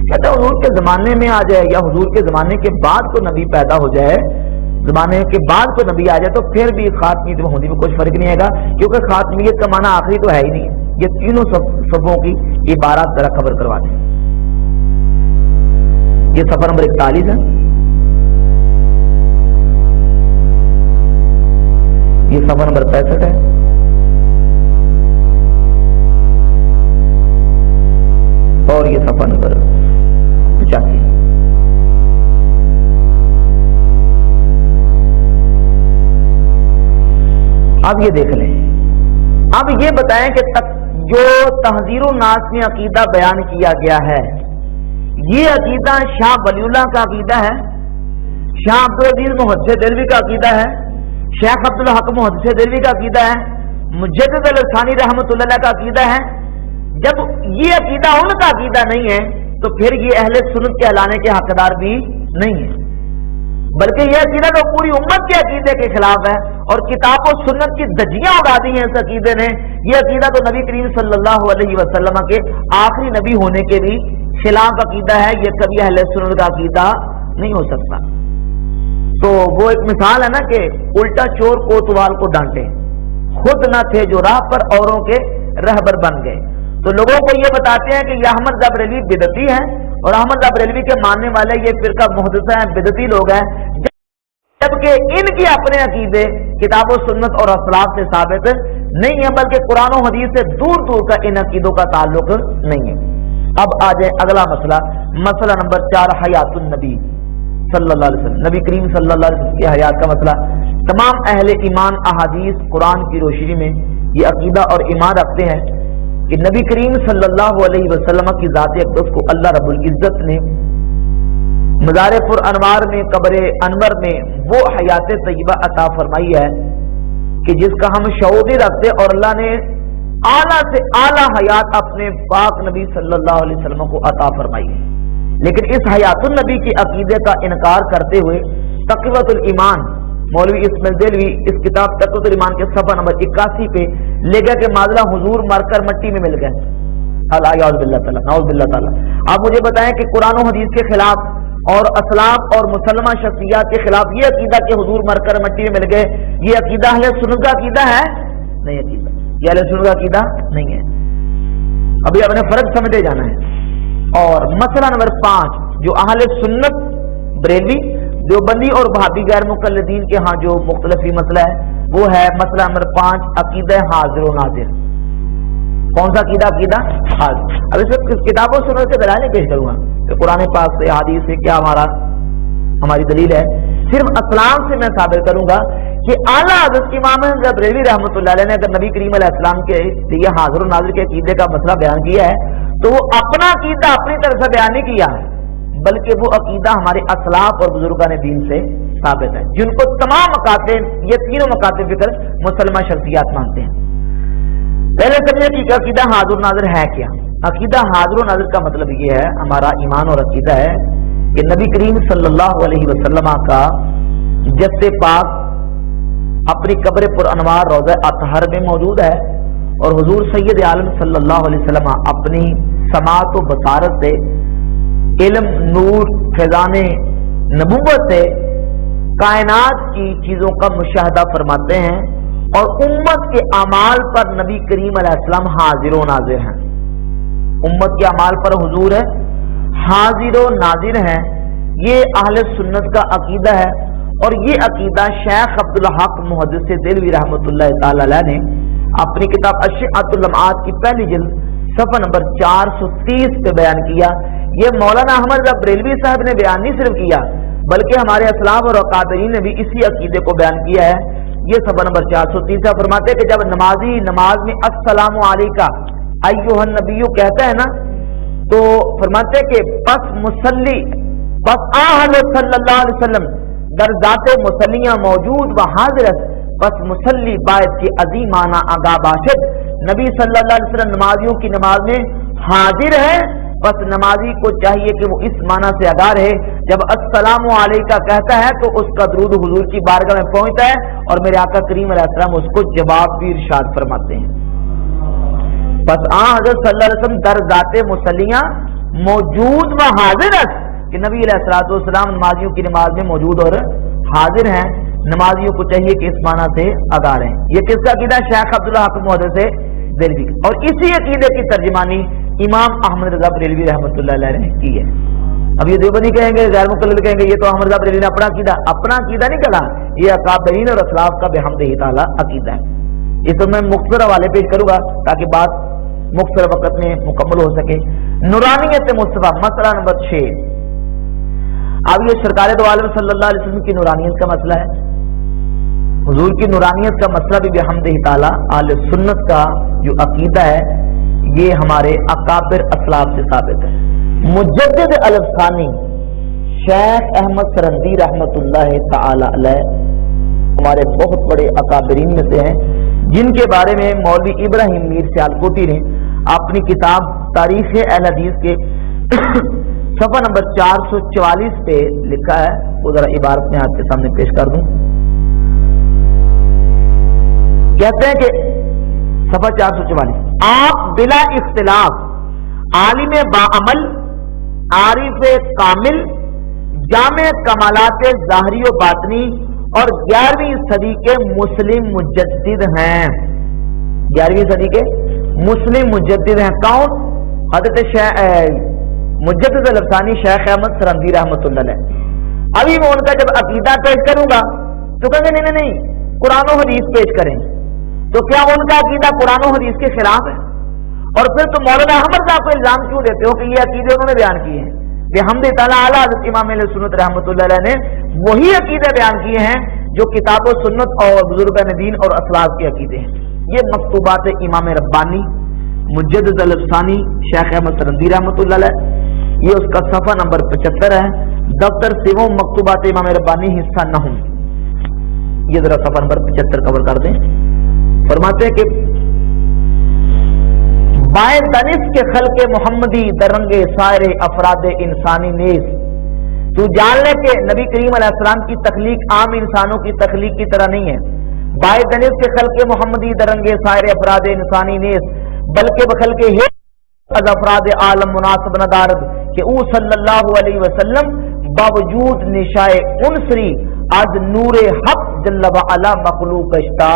کہتے ہیں حضور کے زمانے میں آ جائے یا حضور کے زمانے کے بعد کو نبی پیدا ہو جائے، زمانے کے بعد کو نبی آ جائے تو پھر بھی خاتمیت محمدی میں کچھ فرق نہیں آئے گا، کیونکہ خاتمیت کا معنی آخری تو ہے ہی نہیں۔ یہ تینوں صفوں کی عبارات ذرا خبر کروا دیں۔ یہ صفحہ نمبر 41 ہے، یہ صفحہ نمبر 65 ہے، اور یہ صفحہ نمبر 85۔ اب یہ دیکھ لیں، اب یہ بتائیں کہ جو تحذیر الناس میں عقیدہ بیان کیا گیا ہے، یہ عقیدہ شاہ ولی اللہ کا عقیدہ ہے، شاہ عبدالعزیز محدث دہلوی کا عقیدہ ہے، شیخ عبدالحق محدث دہلوی کا عقیدہ ہے، مجدد الثانی رحمۃ اللہ علیہ کا عقیدہ ہے۔ جب یہ عقیدہ ان کا عقیدہ نہیں ہے تو پھر یہ اہل سنت کہلانے کے حقدار بھی نہیں ہے، بلکہ یہ عقیدہ تو پوری امت کے عقیدے کے خلاف ہے، اور کتاب و سنت کی دجیاں اڑا دی ہیں اس عقیدے نے۔ یہ عقیدہ تو نبی کریم صلی اللہ علیہ وسلم کے آخری نبی ہونے کے بھی خلاف عقیدہ ہے، یہ کبھی اہل سنت کا عقیدہ نہیں ہو سکتا۔ تو وہ ایک مثال ہے نا کہ الٹا چور کوتوال کو ڈانٹے، خود نہ تھے جو راہ پر اوروں کے رہبر بن گئے۔ تو لوگوں کو یہ بتاتے ہیں کہ یہ احمد رضا بریلوی بدعتی ہیں، اور احمد رضا بریلوی کے ماننے والے یہ فرقہ محدثہ ہیں، بدعتی لوگ ہیں، جبکہ ان کی اپنے عقیدے کتاب و سنت اور اسلاف سے ثابت نہیں ہے، بلکہ قرآن و حدیث سے دور دور کا ان عقیدوں کا تعلق نہیں ہے۔ اب آ جائے اگلا مسئلہ، مسئلہ نمبر 4، حیات النبی صلی اللہ علیہ وسلم، نبی کریم صلی اللہ علیہ وسلم کی حیات کا مسئلہ۔ تمام اہل ایمان احادیث قرآن کی روشنی میں یہ عقیدہ اور ایمان رکھتے ہیں کہ نبی کریم صلی اللہ علیہ وسلم کی ذات اقدس کو اللہ رب العزت نے مزار پر انوار میں، قبر انور میں وہ حیات طیبہ عطا فرمائی ہے کہ جس کا ہم شعور نہیں رکھتے، اور اللہ نے اعلیٰ سے اعلیٰ حیات اپنے پاک نبی صلی اللہ علیہ وسلم کو عطا فرمائی ہے۔ لیکن اس حیات النبی کے عقیدے کا انکار کرتے ہوئے تقویت الایمان مولوی اسماعیل دہلوی اس کتاب تقویت الایمان کے صفحہ نمبر 81 پہ لے گیا کہ معذلہ حضور مر کر مٹی میں مل گئے. اعوذ باللہ تعالیٰ، نعوذ باللہ تعالیٰ. آپ مجھے بتائیں کہ قرآن و حدیث کے خلاف اور اسلاف اور مسلمہ شخصیات کے خلاف یہ عقیدہ کہ حضور مر کر مٹی میں مل گئے، یہ عقیدہ اہل سنت کا عقیدہ ہے؟ نہیں عقیدہ، یہ اہل سنت کا عقیدہ نہیں ہے. ابھی اپنے فرق سمجھے جانا ہے. اور مسئلہ نمبر 5 جو اہل سنت بریلوی دیوبندی اور بھابی غیر مقلدین کے ہاں جو مختلفی مسئلہ ہے وہ ہے مسئلہ نمبر 5 عقیدہ حاضر و ناظر. کون سا عقیدہ؟ عقیدہ حاضر. اب اس وقت کتابوں سے سے دلائل پیش کروں گا کہ قرآن پاک سے حدیث سے کیا ہماری دلیل ہے. صرف اسلام سے میں ثابت کروں گا کہ اعلیٰ حضرت امام بریلوی رحمۃ اللہ علیہ نے اگر نبی کریم علیہ السلام کے لیے حاضر و ناظر کے عقیدے کا مسئلہ بیان کیا ہے تو وہ اپنا عقیدہ اپنی طرف سے بیان نہیں کیا ہے، بلکہ وہ عقیدہ ہمارے اسلاف اور بزرگان دین سے ثابت ہے جن کو تمام مکاتب، یہ تینوں مکاتب فکر مسلمہ شخصیات مانتے ہیں. پہلے سمجھے کہ عقیدہ حاضر ناظر ہے کیا. عقیدہ حاضر و ناظر کا مطلب یہ ہے، ہمارا ایمان اور عقیدہ ہے کہ نبی کریم صلی اللہ علیہ وسلم کا جسد پاک اپنی قبر پر انوار روضہ اطہر میں موجود ہے، اور حضور سید عالم صلی اللہ علیہ وسلم اپنی سماعت و بصارت سے، علم، نور، فیضان نبوت سے کائنات کی چیزوں کا مشاہدہ فرماتے ہیں، اور امت کے اعمال پر نبی کریم علیہ السلام حاضر و ناظر ہیں. امت کے اعمال پر حضور ہے حاضر و ناظر ہیں. یہ اہل سنت کا عقیدہ ہے، اور یہ عقیدہ شیخ عبدالحق محدث دہلوی رحمۃ اللہ تعالی علیہ نے اپنی کتاب اشعۃ اللمعات کی پہلی جلد صفحہ نمبر 430 پہ بیان کیا. یہ مولانا احمد رضا بریلوی صاحب نے بیان نہیں صرف کیا بلکہ ہمارے اسلاف اور اکابرین نے بھی اسی عقیدے کو بیان کیا ہے. یہ صفحہ نمبر 430 سے فرماتے ہیں کہ جب نمازی نماز میں السلام علیکہ ایھا النبی کہتا ہے نا، تو فرماتے ہیں کہ پس مصلی پس آہل صلی اللہ علیہ وسلم در ذات مسلیاں موجود و حاضر، پس مسلی باعث کی عظیمانہ آگاہ باشد. نبی صلی اللہ علیہ وسلم نمازیوں کی نماز میں حاضر ہے، بس نمازی کو چاہیے کہ وہ اس معنی سے آگاہ رہے، جب السلام علیکہ کہتا ہے تو اس کا درود حضور کی بارگاہ میں پہنچتا ہے، اور میرے آقا کریم علیہ السلام اس کو جواب بھی ارشاد فرماتے ہیں. بس حضرت صلی اللہ علیہ وسلم در ذات مسلیاں موجود و حاضر ہے کہ نبی علیہ الصلوۃ والسلام نمازیوں کی نماز میں موجود اور حاضر ہیں. نمازیوں کو چاہیے کہ اس معنی سے آگاہ رہیں. یہ کس کا عقیدہ؟ شیخ عبدالحق محدث دہلوی. اور اسی عقیدے کی ترجمانی امام احمد رضا بریلوی رحمۃ اللہ علیہ نے کی ہے. اب یہ دیوبندی کہیں گے، غیر مقلد کہیں گے یہ تو احمد رضا بریلوی نے اپنا عقیدہ نہیں کہا، یہ اکابرین اور اسلاف کا بحمدہ تعالی عقیدہ ہے. اس میں مختصر حوالے پیش کروں گا تاکہ بات مختصر وقت میں مکمل ہو سکے. نورانیت مصطفیٰ مسئلہ نمبر 6. اب یہ سرکار دو عالم صلی اللہ علیہ وسلم کی نورانیت کا مسئلہ ہے. حضور کی نورانیت کا مسئلہ بھی بحمدہ تعالی اہل سنت کا جو عقیدہ ہے یہ ہمارے اکابر اسلاف سے ثابت ہے. مجدد الفسانی شیخ احمد سرندی رحمت اللہ تعالی علیہ ہمارے بہت بڑے اکابرین میں سے ہیں، جن کے بارے میں مولوی ابراہیم میر سیالکوٹی نے اپنی کتاب تاریخ اہل حدیث کے صفحہ نمبر 444 پہ لکھا ہے. وہ ذرا عبارت میں آپ کے سامنے پیش کر دوں. کہتے ہیں کہ صفحہ 444 آپ بلا اختلاف عالم باعمل، عارف کامل، جامع کمالات ظاہری و باطنی اور 11ویں صدی کے مسلم مجدد ہیں. 11ویں صدی کے مسلم مجدد ہیں. کون؟ حضرت مجدد الفسانی شیخ احمد سرندی رحمۃ اللہ علیہ. ابھی میں ان کا جب عقیدہ پیش کروں گا تو کہیں گے نہیں قرآن و حدیث پیش کریں. تو کیا ان کا عقیدہ قرآن و حدیث کے خلاف ہے؟ اور پھر تو مولانا احمد صاحب کو الزام کیوں دیتے ہو کہ یہ عقیدے انہوں نے بیان کیے ہیں؟ بحمدہ تعالی اعلیٰ حضرت امام اہل سنت رحمۃ اللہ علیہ نے وہی عقیدے بیان کیے ہیں جو کتاب و سنت اور بزرگان دین اور اسلاف کے عقیدے ہیں. یہ مکتوبات امام ربانی مجدد الفسانی شیخ احمد سرندی رحمۃ اللہ علیہ، یہ اس کا صفحہ نمبر 75 ہے. دفتر سیوم مکتوبات امام ربانی حصہ 9. یہ ذرا صفحہ نمبر 75 کور کر دیں. فرماتے ہیں کہ بائیں دانش کے خلق محمدی درنگ سائر افراد انسانی نیز تو جان لے کہ نبی کریم علیہ السلام کی تخلیق عام انسانوں کی تخلیق کی طرح نہیں ہے. بائے دنس کے خلق محمدی درنگے سائر افراد انسانی نیس بلکہ بخلق ہے از افراد عالم مناسب ندارد کہ او صلی اللہ علیہ وسلم باوجود نشائے انصری از نور حق جل وعلا مخلوق اشتا.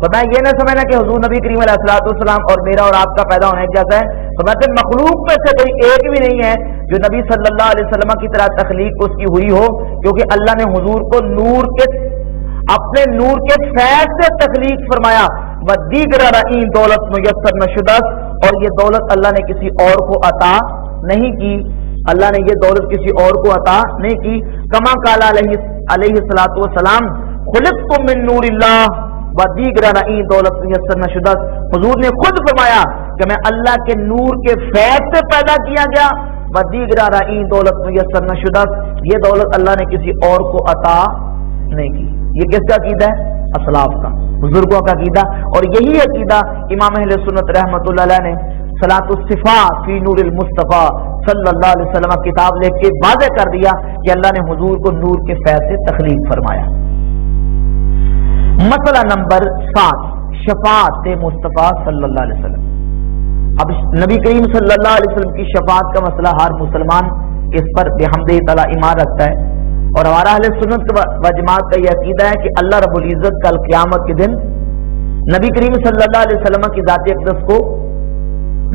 فرمایا یہ نہ سمجھنا کہ حضور نبی کریم علیہ السلام اور میرا اور آپ کا پیدا ہونے ایک جیسا ہے. فرماتے مخلوق میں سے کوئی ایک بھی نہیں ہے جو نبی صلی اللہ علیہ وسلم کی طرح تخلیق اس کی ہوئی ہو, کیونکہ اللہ نے حضور کو نور کے اپنے نور کے فیض سے تخلیق فرمایا. وَدِّگْرَ رَئِین دولت میسر نشدس, اور یہ دولت اللہ نے کسی اور کو عطا نہیں کی, اللہ نے یہ دولت کسی اور کو عطا نہیں کی. کما قال علیہ الصلوۃ والسلام خلقت من نور اللہ وَدِّگْرَ رَئِین دولت میسر نشدس. حضور نے خود فرمایا کہ میں اللہ کے نور کے فیض سے پیدا کیا گیا. وَدِّگْرَ رَئِین دولت میسر نشدس, یہ دولت اللہ نے کسی اور کو عطا نہیں کی. یہ کس کا عقیدہ ہے؟ اسلاف کا, بزرگوں کا عقیدہ. اور یہی عقیدہ امام اہل سنت رحمۃ اللہ علیہ نے صلاۃ الصفا فی نور المصطفیٰ صلی اللہ علیہ وسلم کتاب لکھ کے واضح کر دیا کہ اللہ نے حضور کو نور کے فیض سے تخلیق فرمایا. مسئلہ نمبر 7 شفاعت مصطفیٰ صلی اللہ علیہ وسلم. اب نبی کریم صلی اللہ علیہ وسلم کی شفاعت کا مسئلہ ہر مسلمان اس پر بحمد تعالی ایمان رکھتا ہے, اور ہمارا اہل سنت و جماعت کا یہ عقیدہ ہے کہ اللہ رب العزت کل قیامت کے دن نبی کریم صلی اللہ علیہ وسلم کی ذات اقدس کو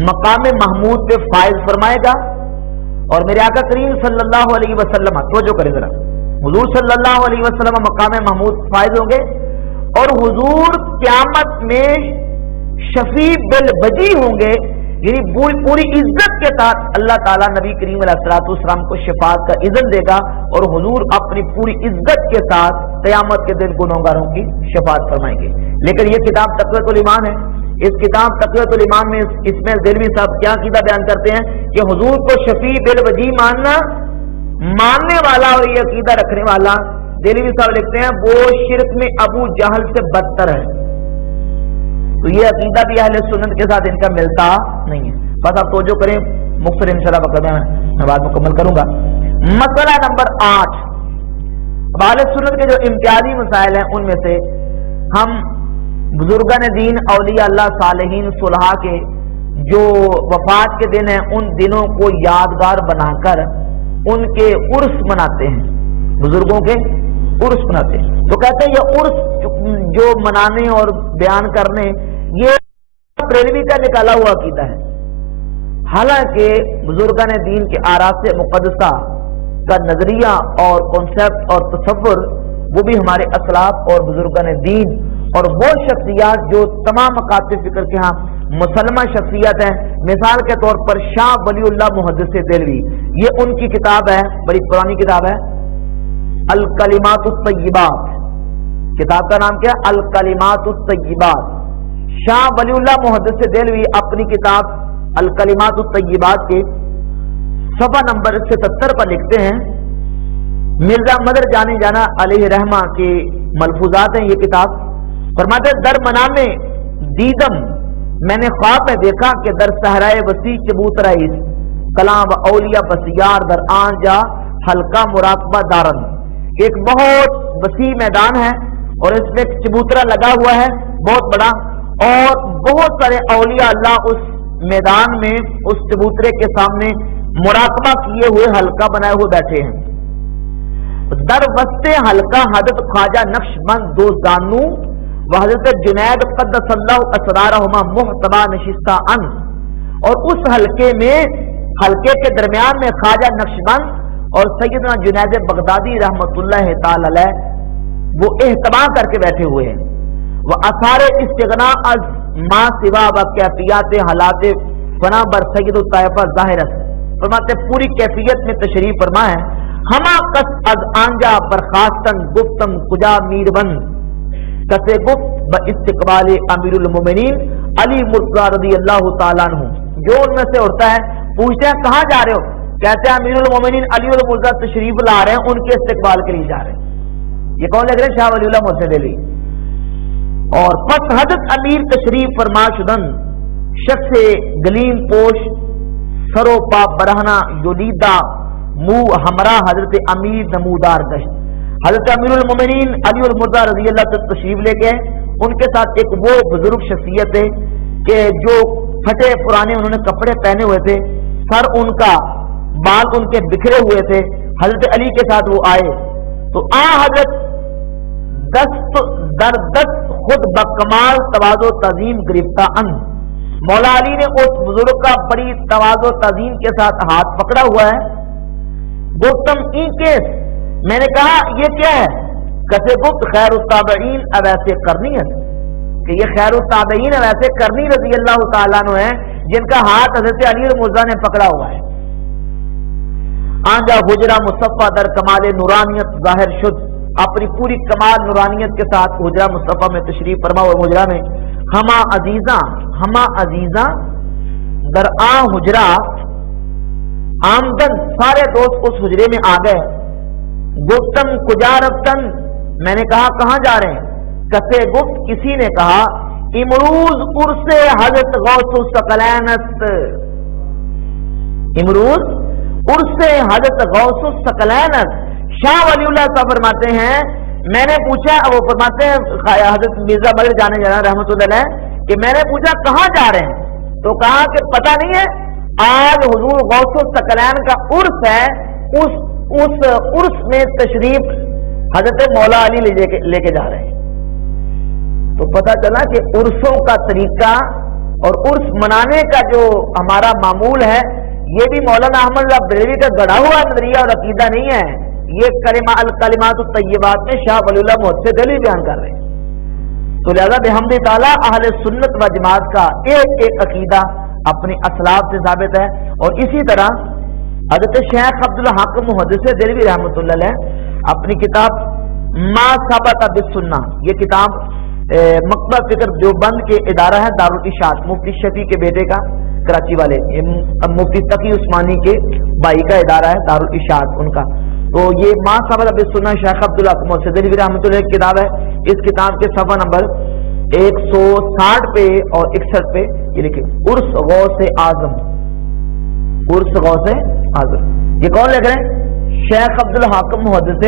مقام محمود پہ فائز فرمائے گا. اور میرے آقا کریم صلی اللہ علیہ وسلم, توجہ کریں ذرا, حضور صلی اللہ علیہ وسلم مقام محمود فائز ہوں گے, اور حضور قیامت میں شفیع بالوجی ہوں گے, یعنی پوری عزت کے ساتھ اللہ تعالیٰ نبی کریم علیہ السلام کو شفاعت کا اذن دے گا, اور حضور اپنی پوری عزت کے ساتھ قیامت کے دن گنہگاروں کی شفاعت فرمائیں گے. لیکن یہ کتاب تقویۃ الایمان ہے. اس کتاب تقویۃ الایمان میں اس میں دہلوی صاحب کیا عقیدہ بیان کرتے ہیں کہ حضور کو شفیع بالوجی ماننے والا اور یہ عقیدہ رکھنے والا, دہلوی صاحب لکھتے ہیں وہ شرک میں ابو جہل سے بدتر ہے. تو یہ عقیدہ بھی اہل سنت کے ساتھ ان کا ملتا نہیں ہے. بس آپ توجہ کریں, مختصر انشاءاللہ بقدر میں بات مکمل کروں گا. مسئلہ نمبر 8. اب اہل سنت کے جو امتیازی مسائل ہیں ان میں سے ہم بزرگان دین اولیاء اللہ صالحین صلحاء کے جو وفات کے دن ہیں ان دنوں کو یادگار بنا کر ان کے عرس مناتے ہیں, بزرگوں کے عرس مناتے ہیں. تو کہتے ہیں یہ عرس جو منانے اور بیان کرنے یہ بریلوی کا نکالا ہوا عقیدہ ہے. حالانکہ بزرگان دین کے آراء مقدسہ کا نظریہ اور کنسپٹ اور تصور وہ بھی ہمارے اسلاف اور بزرگان دین اور وہ شخصیات جو تمام مکاتب فکر کے ہاں مسلمہ شخصیت ہیں. مثال کے طور پر شاہ ولی اللہ محدث دہلوی, یہ ان کی کتاب ہے, بڑی پرانی کتاب ہے, الکلمات الطیبات. کتاب کا نام کیا ہے؟ الکلمات الطیبات. شاہ ولی اللہ محدث دہلوی اپنی کتاب الکلمات الطیبات کے صفحہ نمبر 77 پر لکھتے ہیں, مرزا مدر جانے جانا علیہ رحمہ کے ملفوظات ہیں یہ کتاب. فرماتے در منام دیدم میں نے خواب میں دیکھا کہ در صحرائے وسیع چبوترا کلام و اولیاء بسیار در آن جا حلقہ مراقبہ دارن. ایک بہت وسیع میدان ہے اور اس میں چبوترا لگا ہوا ہے بہت بڑا, اور بہت سارے اولیاء اللہ اس میدان میں اس چبوترے کے سامنے مراقبہ کیے ہوئے حلقہ بنائے ہوئے بیٹھے ہیں. در وسط حلقہ حضرت خواجہ نقشبند دو زانو و حضرت جنید قدس اللہ اسرارہما محتبا نشستہ ان, اور اس حلقے کے درمیان میں خواجہ نقشبند اور سیدنا جنید بغدادی رحمت اللہ تعالی علیہ وہ اہتماع کر کے بیٹھے ہوئے ہیں. وہ اثار استغنا از ما سوا و کیفیات حالات فنا بر سید الطائفہ ظاہر. فرماتے پوری کیفیت میں تشریف فرما ہے. ہما کس از آنجا برخاستن گفتم کجا میر بند کسے گفت با استقبال امیر المومنین علی مرتضی رضی اللہ تعالیٰ عنہ. جو ان میں سے اٹھتا ہے پوچھتے ہیں کہاں جا رہے ہو, کہتے ہیں امیر المومنین علی المرتضی تشریف لا رہے ہیں, ان کے استقبال کے لیے جا رہے ہیں. یہ کون لگ رہے ہیں؟ شاہ ولی اللہ محدث دہلوی. اور پس حضرت امیر تشریف فرما شدن شخص گلیم پوش سرو پا برہنا یولیدہ ہمراہ حضرت امیر نمودار گشت. حضرت امیر المومنین علی المرضی رضی اللہ عنہ تشریف لے کے ان کے ساتھ ایک وہ بزرگ شخصیت ہے کہ جو پھٹے پرانے انہوں نے کپڑے پہنے ہوئے تھے، سر ان کا، بال ان کے بکھرے ہوئے تھے. حضرت علی کے ساتھ وہ آئے تو حضرت دست در دست خود بکمال تواضع و تعظیم گرفتہ ان. مولا علی نے اس بزرگ کا بڑی تواضع و تعظیم کے ساتھ ہاتھ پکڑا ہوا ہے. گفتم این کیس، میں نے کہا یہ کیا ہے؟ کسے گفت خیر التابعین اویسے کرنی ہے، کہ یہ خیر التابعین اویسے کرنی رضی اللہ تعالیٰ عنہ ہیں جن کا ہاتھ حضرت علی مرزا نے پکڑا ہوا ہے. آنجا حجرہ مصطفیٰ در کمال نورانیت ظاہر شد، اپنی پوری کمال نورانیت کے ساتھ حجرہ مصطفیٰ میں تشریف فرما. اور حجرہ میں ہما عزیزاں در حجرہ آمدن، سارے دوست اس حجرے میں آ گئے. گفتم کجا رفتن، میں نے کہا کہاں جا رہے ہیں؟ کسے گفت، کسی نے کہا امروز عرس حضرت غوث الثقلین است. امروز عرس حضرت غوث الثقلین است. شاہ ولی اللہ صاحب فرماتے ہیں میں نے پوچھا، وہ فرماتے ہیں حضرت مرزا بدر جانے جانا رحمۃ اللہ علیہ کہ میں نے پوچھا کہاں جا رہے ہیں؟ تو کہا کہ پتہ نہیں ہے، آج حضور غوث الثقلین کا عرس ہے، اس عرس میں تشریف حضرت مولا علی لے کے جا رہے ہیں. تو پتہ چلا کہ عرسوں کا طریقہ اور عرس منانے کا جو ہمارا معمول ہے یہ بھی مولانا احمد رضا بریلوی کا گڑھا ہوا نظریہ اور عقیدہ نہیں ہے. یہ الکلمات الطیبات میں شاہ ولی اللہ محدث دہلوی بیان کر رہے ہیں. تو لہذا بحمد تعالیٰ اہل سنت و جماعت کا ایک ایک عقیدہ اپنے اسلاف سے ثابت ہے. اور اسی طرح حضرت شیخ عبدالحق محدث دہلوی رحمۃ اللہ علیہ اپنی کتاب ما ثبت بالسنہ، یہ کتاب مکتبہ فکر دیوبند کے ادارہ ہے دارالارشاد، مفتی شفیع کے بیٹے کا، کراچی والے مفتی تقی عثمانی کے بھائی کا ادارہ ہے دارالارشاد ان کا. تو یہ ما ثبت بالسنہ شیخ عبدالحق محدث دہلوی رحمۃ اللہ کی کتاب ہے. اس کتاب کے صفحہ نمبر 160 پہ اور 61 پہ یہ لکھے عرس غوث اعظم، عرس غوث اعظم. یہ کون لکھ رہے ہیں؟ شیخ عبدالحق محدث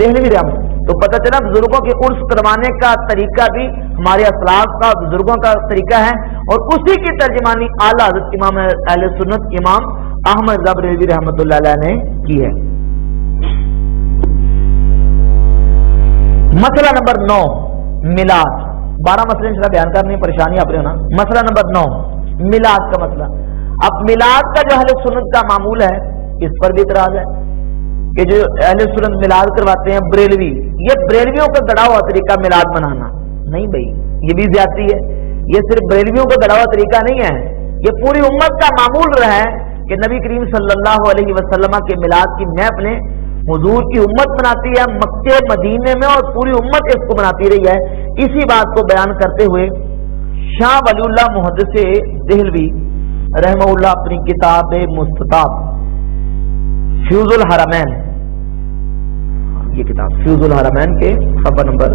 دہلوی رحمۃ. تو پتہ چلا بزرگوں کے عرس کروانے کا طریقہ بھی ہمارے اسلاف کا بزرگوں کا طریقہ ہے، اور اسی کی ترجمانی اعلیٰ حضرت امام اہل سنت امام احمد رضا بریلوی رحمۃ اللہ علیہ نے کی ہے. مسئلہ نمبر 9 میلاد. 12 مسئلے انشاءاللہ بیان کرنے پریشانی آپ رہے نا. مسئلہ نمبر 9 میلاد کا مسئلہ. اب میلاد کا جو اہل سنت کا معمول ہے اس پر بھی اعتراض ہے کہ جو اہل سنت میلاد کرواتے ہیں بریلوی، یہ بریلویوں کا گڑا ہوا طریقہ میلاد منانا نہیں بھائی، یہ بھی زیادتی ہے. یہ صرف بریلویوں کا گڑا ہوا طریقہ نہیں ہے، یہ پوری امت کا معمول رہا ہے کہ نبی کریم صلی اللہ علیہ وسلم کے میلاد کی محفلیں حضور کی امت مناتی ہے مکے مدینے میں، اور پوری امت اس کو مناتی رہی ہے. اسی بات کو بیان کرتے ہوئے شاہ ولی اللہ محدث دہلوی رحمہ اللہ اپنی کتاب مستطاب فیوز الحرمین، یہ کتاب فیوز الحرمین کے صفحہ نمبر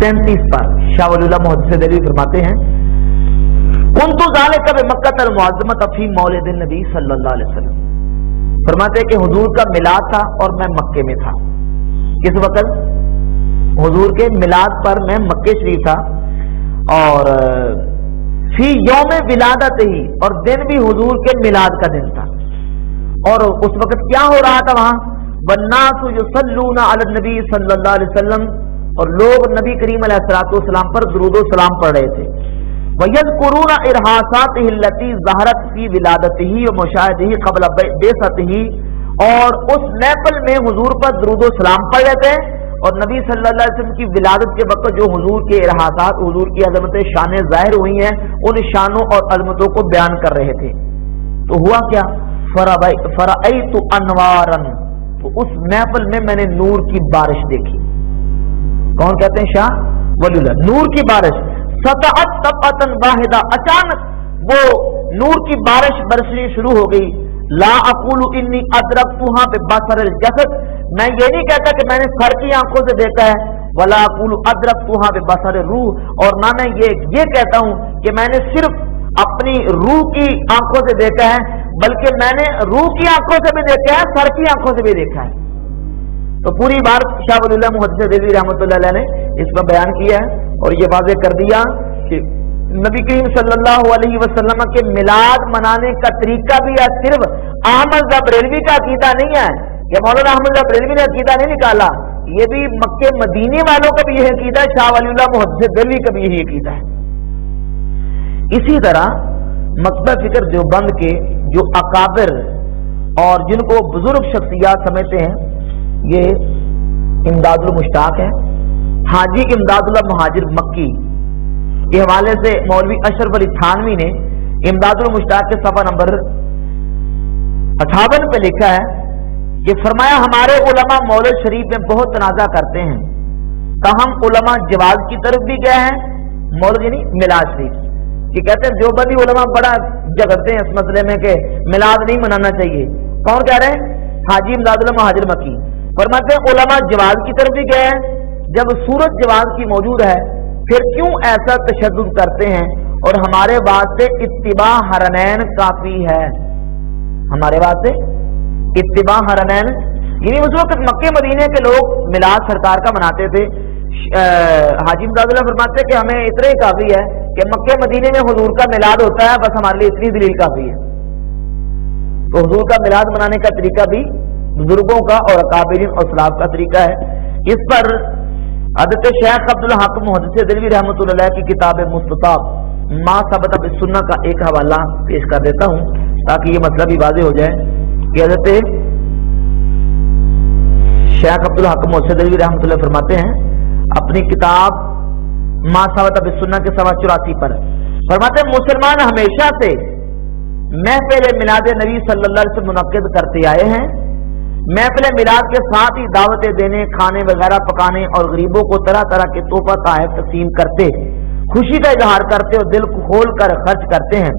33 پر شاہ ولی اللہ محدث دہلوی فرماتے ہیں کنت ذالک بمکہ المعظمۃ فی مولد النبی صلی اللہ علیہ وسلم. فرماتے ہیں کہ حضور کا میلاد تھا اور میں مکے میں تھا. کس وقت؟ حضور کے میلاد پر میں مکے شریف تھا، اور فی یوم ولادت ہی، اور دن بھی حضور کے میلاد کا دن تھا. اور اس وقت کیا ہو رہا تھا وہاں؟ والناس یصلون علی النبی صلی اللہ علیہ وسلم، اور لوگ نبی کریم علیہ الصلوۃ والسلام پر درود و سلام پڑھ رہے تھے. وَيَذْكُرُونَ إِرْحَاسَاتِهِ الَّتِي ظَهَرَتْ فِي وِلَادَتِهِ وَمُشَاهَدَتِهِ قَبْلَ بِعْثَتِهِ، اور اس محفل میں حضور پر درود و سلام پڑھ رہے تھے، اور نبی صلی اللہ علیہ وسلم کی ولادت کے وقت جو حضور کے ارحاسات، حضور کی عظمت شانیں ظاہر ہوئی ہیں، ان شانوں اور عظمتوں کو بیان کر رہے تھے. تو ہوا کیا؟ فَرَأَيْتُ أَنْوَارًا، تو اس محفل میں نے نور کی بارش دیکھی. کون کہتے ہیں؟ شاہ ولی اللہ. نور کی بارش سطعت طبعتاً واحدہ، اچانک وہ نور کی بارش برسنی شروع ہو گئی. لا اقول انی ادرکتها ببصر الجسد، میں یہ نہیں کہتا کہ میں نے سر کی آنکھوں سے دیکھا ہے. ولا اقول ادرکتها ببصر الروح، اور نہ میں یہ کہتا ہوں کہ میں نے صرف اپنی روح کی آنکھوں سے دیکھا ہے. بلکہ میں نے روح کی آنکھوں سے بھی دیکھا ہے، سر کی آنکھوں سے بھی دیکھا ہے۔ تو پوری بار شاہ ولی اللہ محدث دہلوی رحمۃ اللہ علیہ نے اس میں بیان کیا ہے اور یہ واضح کر دیا کہ نبی کریم صلی اللہ علیہ وسلم کے میلاد منانے کا طریقہ بھی صرف احمد رضا بریلوی کا عقیدہ نہیں ہے، یہ مولانا احمد رضا بریلوی نے عقیدہ نہیں نکالا، یہ بھی مکے مدینے والوں کا بھی یہ عقیدہ ہے، شاہ ولی اللہ محدث دہلوی کا بھی یہی عقیدہ ہے۔ اسی طرح مکتبہ فکر دیوبند کے جو اکابر اور جن کو بزرگ شخصیات سمجھتے ہیں، یہ امداد المشتاق ہے، حاجی امداد اللہ مہاجر مکی کے حوالے سے مولوی اشرف علی تھانوی نے امداد المشتاق کے صفحہ نمبر 58 پہ لکھا ہے کہ فرمایا ہمارے علماء مولد شریف میں بہت تنازع کرتے ہیں، تاہم علماء جواز کی طرف بھی گئے ہیں، مولد یعنی میلاد شریف کہ کہتے ہیں دیوبندی علماء بڑا جھگڑتے ہیں اس مسئلے میں کہ میلاد نہیں منانا چاہیے۔ کون کہہ رہے ہیں؟ حاجی امداد اللہ مہاجر مکی فرماتے ہیں علماء جواز کی طرف بھی گئے ہیں، جب صورت جواز کی موجود ہے پھر کیوں ایسا تشدد کرتے ہیں، اور ہمارے واسطے اتباع حرمین کافی ہے، ہمارے واسطے اتباع حرمین یعنی اس وقت مکے مدینے کے لوگ میلاد سرکار کا مناتے تھے۔ حاجی امداد اللہ فرماتے ہیں کہ ہمیں اتنا ہی کافی ہے کہ مکے مدینے میں حضور کا میلاد ہوتا ہے، بس ہمارے لیے اتنی دلیل کافی ہے۔ تو حضور کا میلاد منانے کا طریقہ بھی بزرگوں کا اور اکابرین اور سلاف کا طریقہ ہے۔ اس پر حضرت شیخ عبدالحق محدث دہلوی رحمۃ اللہ علیہ کی کتاب مستطاب ما ثبت بالسنہ کا ایک حوالہ پیش کر دیتا ہوں تاکہ یہ مسئلہ بھی واضح ہو جائے کہ حضرت شیخ عبدالحق محدث دہلوی رحمۃ اللہ فرماتے ہیں اپنی کتاب ما ثبت بالسنہ کے صفحہ 84 پر فرماتے ہیں مسلمان ہمیشہ سے محفل میلاد نبی صلی اللہ علیہ وسلم منعقد کرتے آئے ہیں، محفل میلاد کے ساتھ ہی دعوتیں دینے، کھانے وغیرہ پکانے اور غریبوں کو طرح طرح کے تحفہ تحائف تقسیم کرتے، خوشی کا اظہار کرتے اور دل کو کھول کر خرچ کرتے ہیں،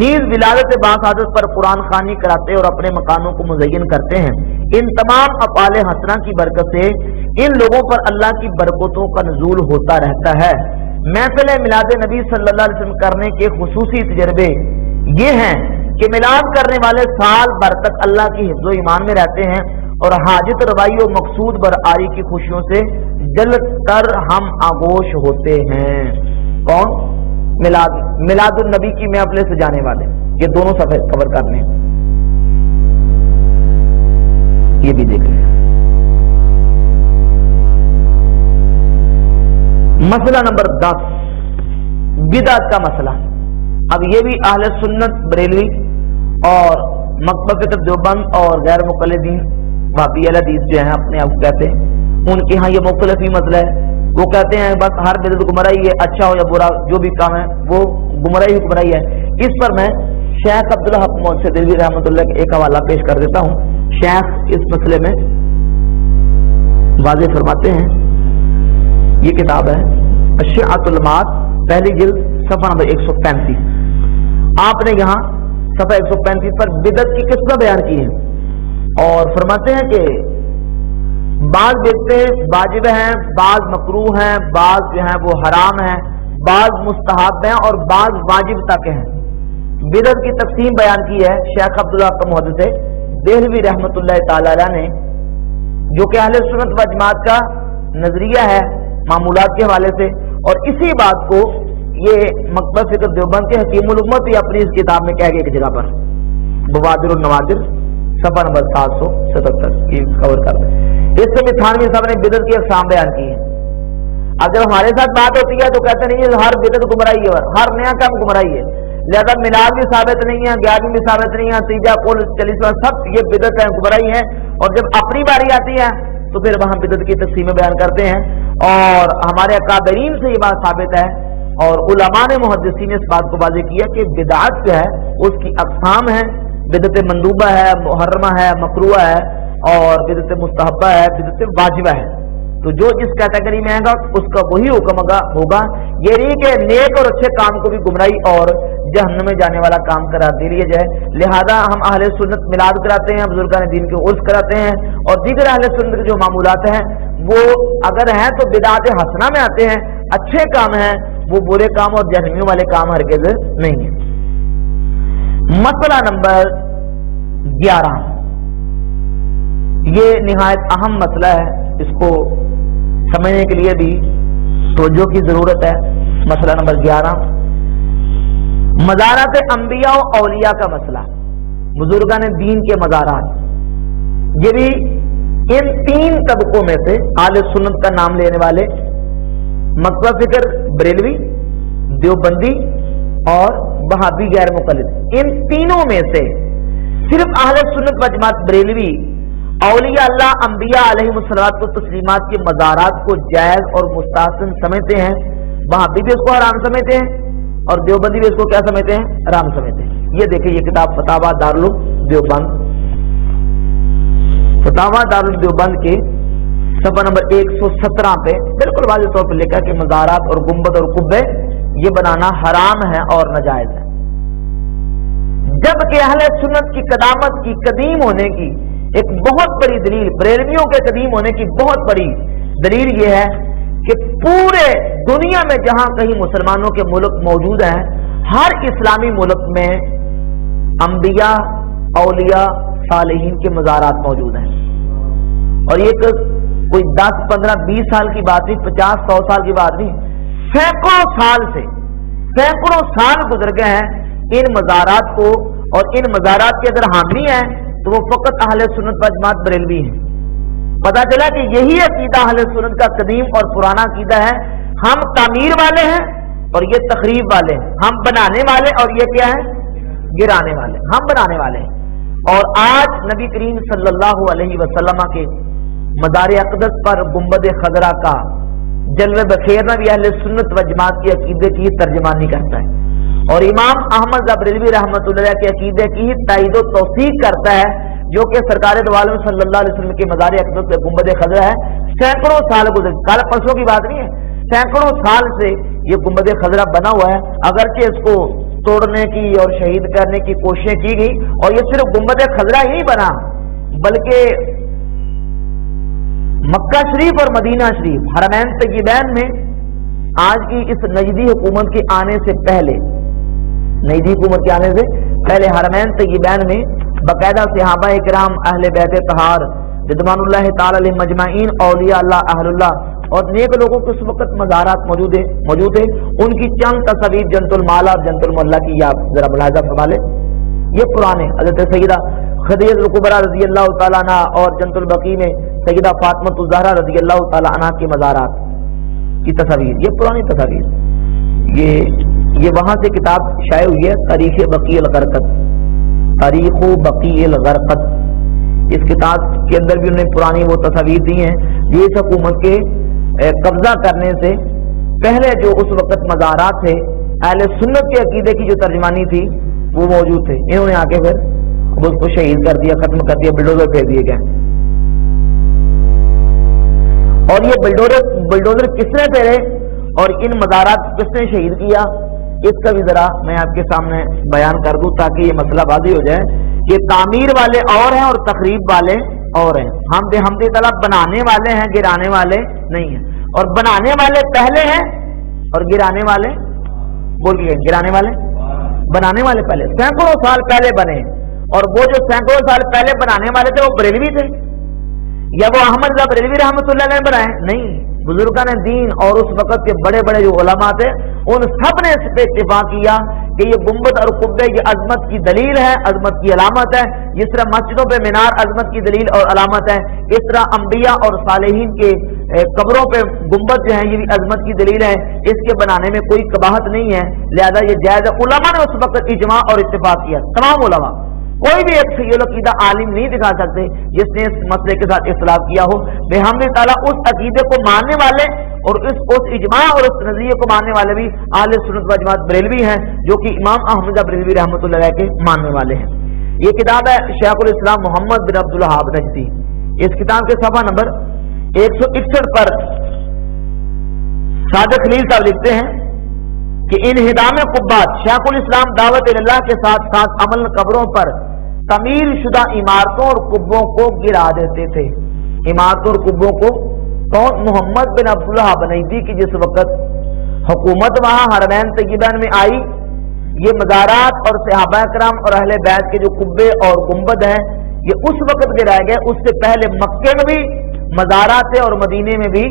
نیز ولادت باسعادت پر قرآن خوانی کراتے اور اپنے مکانوں کو مزین کرتے ہیں۔ ان تمام افعال حسنہ کی برکت سے ان لوگوں پر اللہ کی برکتوں کا نزول ہوتا رہتا ہے۔ محفل میلاد نبی صلی اللہ علیہ وسلم کرنے کے خصوصی تجربے یہ ہیں کہ میلاد کرنے والے سال بھر تک اللہ کی حفظ و ایمان میں رہتے ہیں اور حاجت روائی و مقصود برآری کی خوشیوں سے جل کر ہم آغوش ہوتے ہیں۔ کون؟ میلاد النبی کی محفلیں سجانے والے، یہ دونوں صفحے کور کرنے ہیں، یہ بھی دیکھ لیں۔ مسئلہ نمبر 10 بدعت کا مسئلہ۔ اب یہ بھی اہل سنت بریلوی اور مکتبہ فکر دیوبند اور غیر مقلدین وہابی اہل حدیث جو ہیں اپنے آپ کو کہتے ہیں، ان کے ہاں یہ مختلف ہی مسئلہ ہے۔ وہ کہتے ہیں بس ہر بدعت گمراہی ہے، اچھا ہو یا برا جو بھی کام ہے وہ گمراہی ہی گمراہی ہے۔ اس پر میں شیخ عبدالحق محدث دہلوی رحمۃ اللہ کا ایک حوالہ پیش کر دیتا ہوں۔ شیخ اس مسئلے میں واضح فرماتے ہیں، یہ کتاب ہے اشعۃ المات پہلی جلد صفحہ نمبر 135۔ آپ نے یہاں صفحہ 135 پر بدعت کی قسمیں بیان کی ہیں اور فرماتے ہیں کہ بعض بدعتیں واجب ہیں، بعض مکروہ ہیں، بعض جو ہیں وہ حرام ہیں، بعض مستحب ہیں اور بعض واجب تک ہیں۔ بدعت کی تقسیم بیان کی ہے شیخ عبدالحق محدث دہلوی رحمۃ اللہ تعالی علیہ نے، جو کہ اہل سنت و جماعت کا نظریہ ہے معمولات کے حوالے سے، اور اسی بات کو یہ مکتبہ فکر دیوبند کے حکیم الامت ہی اپنی اس کتاب میں کہہ گئے ایک جگہ پر، بوادر النوادر صفحہ نمبر 777 کی کور کر دیں۔ اس سے بھی تھانوی صاحب نے بدعت کی اقسام بیان کی ہے۔ اب جب ہمارے ساتھ بات ہوتی ہے تو کہتے نہیں ہر بدعت گمراہی ہے، ہر نیا کام گمراہی ہے، لہذا میلاد بھی ثابت نہیں ہے، گیارہویں بھی ثابت نہیں ہے، تیجا کل 40واں سب یہ بدعت ہے، گمراہی ہے۔ اور جب اپنی باری آتی ہے تو پھر وہاں بدعت کی تقسیمیں بیان کرتے ہیں، اور ہمارے اکابرین سے یہ بات ثابت ہے اور علماء نے محدثین نے اس بات کو واضح کیا کہ بدعت جو ہے اس کی اقسام ہیں، بدعت مندوبہ ہے، محرمہ ہے، مکروہ ہے، اور بدعت مستحبہ ہے، بدعت واجبہ ہے۔ تو جو جس کیٹیگری میں آئے گا اس کا وہی حکم ہوگا، یہ نہیں کہ نیک اور اچھے کام کو بھی گمراہی اور جہنم میں جانے والا کام قرار دے لیا جائے۔ لہذا ہم اہل سنت میلاد کراتے ہیں، بزرگان دین کے عرس کراتے ہیں، اور دیگر اہل سنت کے جو معمولات ہیں وہ اگر ہیں تو بدعات حسنہ میں آتے ہیں، اچھے کام ہیں، وہ برے کام اور جہنمیوں والے کام ہرگز نہیں ہیں۔ مسئلہ نمبر 11 یہ نہایت اہم مسئلہ ہے، اس کو سمجھنے کے لیے بھی توجہ کی ضرورت ہے۔ مسئلہ نمبر 11 مزارات انبیاء و اولیاء کا مسئلہ، بزرگان دین کے مزارات۔ یہ بھی ان 3 طبقوں میں سے اہل سنت کا نام لینے والے مکتبہ فکر بریلوی، دیوبندی اور وہابی غیر مقلد، ان تینوں میں سے صرف اہل سنت و جماعت بریلوی اولیاء اللہ انبیاء علیہ الصلوۃ والتسلیمات کے مزارات کو جائز اور مستحسن سمجھتے ہیں۔ وہابی بھی اس کو حرام سمجھتے ہیں اور دیوبندی بھی اس کو کیا سمجھتے ہیں؟ حرام سمجھتے ہیں۔ یہ دیکھیں، یہ کتاب فتاوی دارالعلوم دیوبند، فتاوی دارالعلوم دیوبند کے صفحہ نمبر 117 پہ بالکل واضح طور پر لکھا ہے کہ مزارات اور گنبد اور قبے یہ بنانا حرام ہے اور ناجائز ہے، جبکہ اہل سنت کی قدامت کی قدیم ہونے کی ایک بہت بڑی دلیل، بریلویوں کے قدیم ہونے کی بہت بڑی دلیل یہ ہے کہ پورے دنیا میں جہاں کہیں مسلمانوں کے ملک موجود ہیں، ہر اسلامی ملک میں انبیاء، اولیاء، صالحین کے مزارات موجود ہیں، اور یہ کوئی 10 15 20 سال کی بات نہیں، 50 100 سال کی بات نہیں، سینکڑوں سال گزر گئے ہیں ان مزارات کو، اور ان مزارات کے اگر حامی ہیں تو وہ فقط اہل سنت و جماعت بریلوی ہیں۔ پتا چلا کہ یہی عقیدہ اہل سنت کا قدیم اور پرانا عقیدہ ہے، ہم تعمیر والے ہیں اور یہ تخریب والے ہیں، ہم بنانے والے اور یہ کیا ہے؟ گرانے والے، ہم بنانے والے ہیں۔ اور آج نبی کریم صلی اللہ علیہ وسلم کے مزار اقدس پر گنبد خضرا کا جلوہ بخیرنا بھی اہل سنت و جماعت کے عقیدے کی ترجمانی کرتا ہے، اور امام احمد بریلوی رحمۃ اللہ علیہ کے عقیدے کی ہی تائید و توثیق کرتا ہے، جو کہ سرکار دو عالم صلی اللہ علیہ وسلم کے مزار اقدس پہ گنبد خضرا ہے۔ سینکڑوں سال گزر، کل پرسوں کی بات نہیں ہے، سینکڑوں سال سے یہ گنبد خضرا بنا ہوا ہے، اگرچہ اس کو توڑنے کی اور شہید کرنے کی کوششیں کی گئی، اور یہ صرف گنبد خضرا ہی نہیں بنا بلکہ مکہ شریف اور مدینہ شریف حرمین طیبین میں آج کی اس نجدی حکومت کے آنے سے پہلے، نجدی حکومت کے آنے سے پہلے حرمین طیبین میں باقاعدہ صحابہ کرام، اہل بیت طہار رضوان اللہ تعالی علیہ مجمعین، اولیاء اللہ، اہل اللہ اور نیک لوگوں کے اس وقت مزارات موجود ہیں۔ ان کی چند تصاویر جنت المالا اور جنت الملا کی آپ ذرا ملاحظہ فرما لیں۔ یہ پرانے حضرت سیدہ خدیجہ الکبریٰ رضی اللہ تعالیٰ عنہ اور جنت البقیع میں سیدہ فاطمہ الزہرا رضی اللہ تعالیٰ عنہ کے مزارات کی تصاویر، یہ پرانی تصاویر، یہ وہاں سے کتاب شائع ہوئی ہے، تاریخ بقیع الغرقد، تاریخ بقیع الغرقد۔ اس کتاب کے اندر بھی انہوں نے پرانی وہ تصاویر دی ہیں، یہ اس حکومت کے قبضہ کرنے سے پہلے جو اس وقت مزارات تھے، اہل سنت کے عقیدے کی جو ترجمانی تھی وہ موجود تھے، انہوں نے آ کے پھر اس کو شہید کر دیا، ختم کر دیا، بلڈوزر پھیر دیے گئے۔ اور یہ بلڈوزر کس نے پھیرے اور ان مزارات کس نے شہید کیا، اس کا بھی ذرا میں آپ کے سامنے بیان کر دوں تاکہ یہ مسئلہ واضح ہو جائے کہ تعمیر والے اور ہیں اور تخریب والے اور ہیں۔ ہم تعالیٰ بنانے والے ہیں، گرانے والے نہیں ہیں، اور بنانے والے پہلے ہیں اور گرانے والے بولیے، گرانے والے بنانے والے پہلے، سینکڑوں سال پہلے بنے، اور وہ جو سینکڑوں سال پہلے بنانے والے تھے وہ بریلوی تھے یا وہ احمد رضا بریلوی رحمۃ اللہ علیہ نے بنائے؟ نہیں، بزرگان دین اور اس وقت کے بڑے بڑے جو علماء تھے ان سب نے اس پہ اتفاق کیا کہ یہ گنبد اور قبے یہ عظمت کی دلیل ہے، عظمت کی علامت ہے۔ جس طرح مسجدوں پہ مینار عظمت کی دلیل اور علامت ہے، اس طرح انبیاء اور صالحین کے قبروں پہ گنبد جو ہے یہ بھی عظمت کی دلیل ہے، اس کے بنانے میں کوئی قباحت نہیں ہے، لہذا یہ جائز ہے۔ علماء نے اس وقت اجماع اور اتفاق کیا، تمام علماء، کوئی بھی ایک صحیح العقیدہ عالم نہیں دکھا سکتے جس نے اس مسئلے کے ساتھ اختلاف کیا ہو۔ بحمد تعالیٰ اس عقیدے کو ماننے والے اور اس اجماع اور اس نظریے کو ماننے والے بھی اہل سنت و جماعت بریلوی ہیں، جو کہ امام احمد بریلوی رحمۃ اللہ علیہ کے ماننے والے ہیں۔ یہ کتاب ہے شیخ الاسلام محمد بن عبد الوہاب نجدی، اس کتاب کے صفحہ نمبر 161 پر صادق خلیل صاحب لکھتے ہیں کہ انہدام قبات، شیخ الاسلام دعوت اللہ کے ساتھ ساتھ عمل قبروں پر تعمیر شدہ عمارتوں اور قبوں کو گرا دیتے تھے۔ عمارتوں اور قبوں کو کون؟ محمد بن عبد الوہاب نجدی کی جس وقت حکومت وہاں حرمین طیبین میں آئی، یہ مزارات اور صحابہ کرام اور اہل بیت کے جو قبے اور گنبد ہیں یہ اس وقت گرائے گئے، اس سے پہلے مکے میں بھی مزارات تھے اور مدینے میں بھی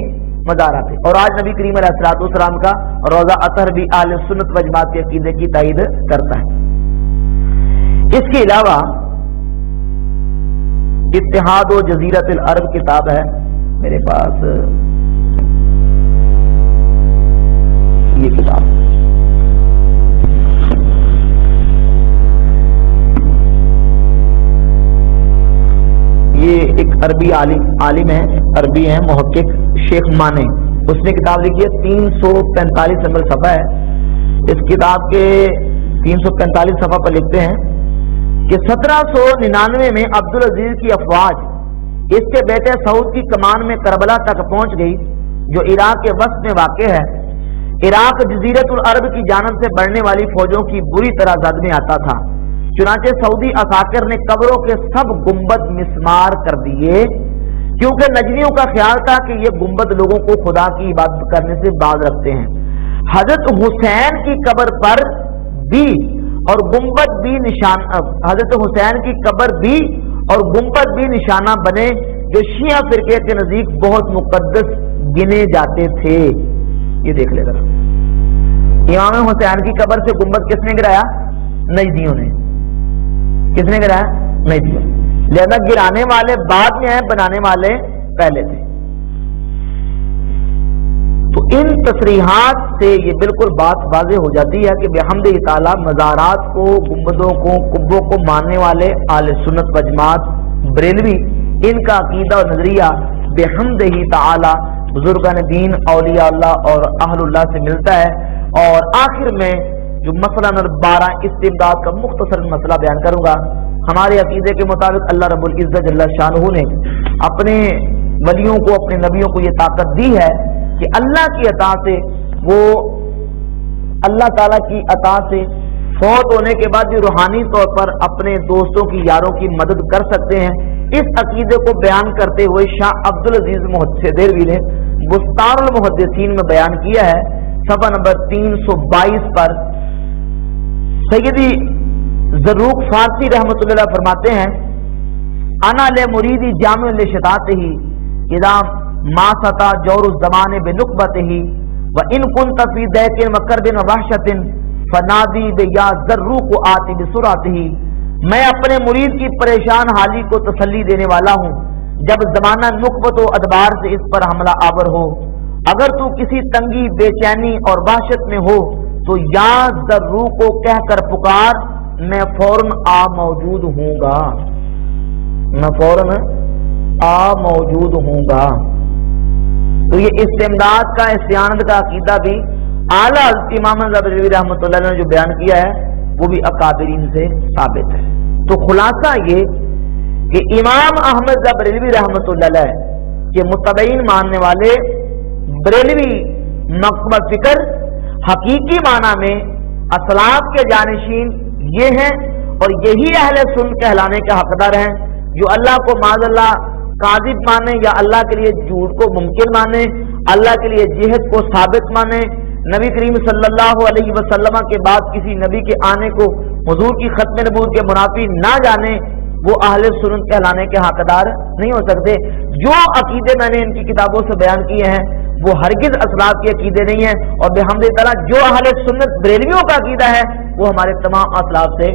مزارات تھے، اور آج نبی کریم علیہ الصلوۃ والسلام کا روضہ اطہر بھی اہل سنت و جماعت کے عقیدے کی تائید کرتا ہے۔ اس کے علاوہ اتحاد و جزیرت العرب کتاب ہے میرے پاس، یہ کتاب یہ ایک عربی عالم ہے، عربی ہیں محقق شیخ مانے، اس نے کتاب لکھی ہے 345 نمبر صفحہ ہے۔ اس کتاب کے 345 صفحہ پر لکھتے ہیں کہ 1799 میں عبدالعزیز کی افواج اس کے بیٹے سعود کی کمان میں کربلا تک پہنچ گئی جو عراق کے وسط میں واقع ہے۔ عراق جزیرت العرب کی جانب سے بڑھنے والی فوجوں کی بری طرح زد میں آتا تھا، چنانچہ سعودی عساکر نے قبروں کے سب گنبد مسمار کر دیے، کیونکہ نجدیوں کا خیال تھا کہ یہ گنبد لوگوں کو خدا کی عبادت کرنے سے باز رکھتے ہیں۔ حضرت حسین کی قبر پر بھی اور گنبد بھی نشان، حضرت حسین کی قبر بھی اور گنبد بھی نشانہ بنے جو شیعہ فرقے کے نزدیک بہت مقدس گنے جاتے تھے۔ یہ دیکھ لے ذرا، امام حسین کی قبر سے گنبد کس نے گرایا؟ نجدیوں نے۔ کس نے گرایا؟ نجدیوں۔ لہذا گرانے والے بعد میں ہیں، بنانے والے پہلے تھے۔ تو ان تصریحات سے یہ بالکل بات واضح ہو جاتی ہے کہ بحمد تعالی مزارات کو، گنبدوں کو، قبوں کو ماننے والے اہل سنت و جماعت بریلوی، ان کا عقیدہ اور نظریہ بحمد تعالی بزرگان دین، اولیاء اللہ اور اہل اللہ سے ملتا ہے۔ اور آخر میں جو مسئلہ نمبر 12 استمداد کا مختصر مسئلہ بیان کروں گا۔ ہمارے عقیدے کے مطابق اللہ رب العزت جل شانہ نے اپنے ولیوں کو، اپنے نبیوں کو یہ طاقت دی ہے کہ اللہ کی عطا سے، وہ اللہ تعالیٰ کی عطا سے فوت ہونے کے بعد بھی روحانی طور پر اپنے دوستوں کی، یاروں کی مدد کر سکتے ہیں۔ اس عقیدے کو بیان کرتے ہوئے شاہ عبدالعزیز محدث دہلوی نے بستان المحدثین میں بیان کیا ہے، صفحہ نمبر 322 پر سیدی زروق فارسی رحمۃ اللہ علیہ فرماتے ہیں، انا لے مریدی جامع لشتات ہی اذا ما ستا جور الزمان بنقبت ہی و ان کنت فی دیک و کرب و وحشت فنادی بیا زروق آتی بسرعت ہی۔ میں اپنے مرید کی پریشان حالی کو تسلی دینے والا ہوں جب زمانہ نقبت و ادبار سے اس پر حملہ آور ہو۔ اگر تو کسی تنگی، بے چینی اور وحشت میں ہو تو یا زروق کو کہہ کر پکار، میں فوراً آ موجود ہوں گا، میں فوراً آ موجود ہوں گا۔ تو یہ استمداد کا، استعانت کا عقیدہ بھی اعلیٰ حضرت امام بریلوی رحمۃ اللہ علیہ نے جو بیان کیا ہے وہ بھی اکابرین سے ثابت ہے۔ تو خلاصہ یہ کہ امام احمد بریلوی رحمۃ اللہ علیہ کے متبعین ماننے والے بریلوی مقبہ فکر حقیقی معنی میں اسلاف کے جانشین یہ ہیں، اور یہی اہل سنت کہلانے کے حقدار ہیں جو اللہ کو معاذ اللہ کاذب مانے یا اللہ کے لیے جھوٹ کو ممکن مانے، اللہ کے لیے جہد کو ثابت مانے، نبی کریم صلی اللہ علیہ وسلم کے بعد کسی نبی کے آنے کو حضور کی ختم نبوت کے منافی نہ جانے، وہ اہل سنت کہلانے کے حقدار نہیں ہو سکتے۔ جو عقیدے میں نے ان کی کتابوں سے بیان کیے ہیں وہ ہرگز اسلاف کے عقیدے نہیں ہیں، اور بحمد تعالیٰ جو اہل سنت بریلویوں کا عقیدہ ہے وہ ہمارے تمام اسلاف سے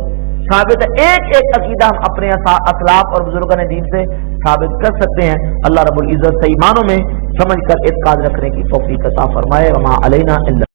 ثابت ہے۔ ایک ایک عقیدہ ہم اپنے اسلاف اور بزرگان دین سے ثابت کر سکتے ہیں۔ اللہ رب العزت صحیح معنوں میں سمجھ کر اعتقاد رکھنے کی توفیق عطا فرمائے۔ وما علینا الا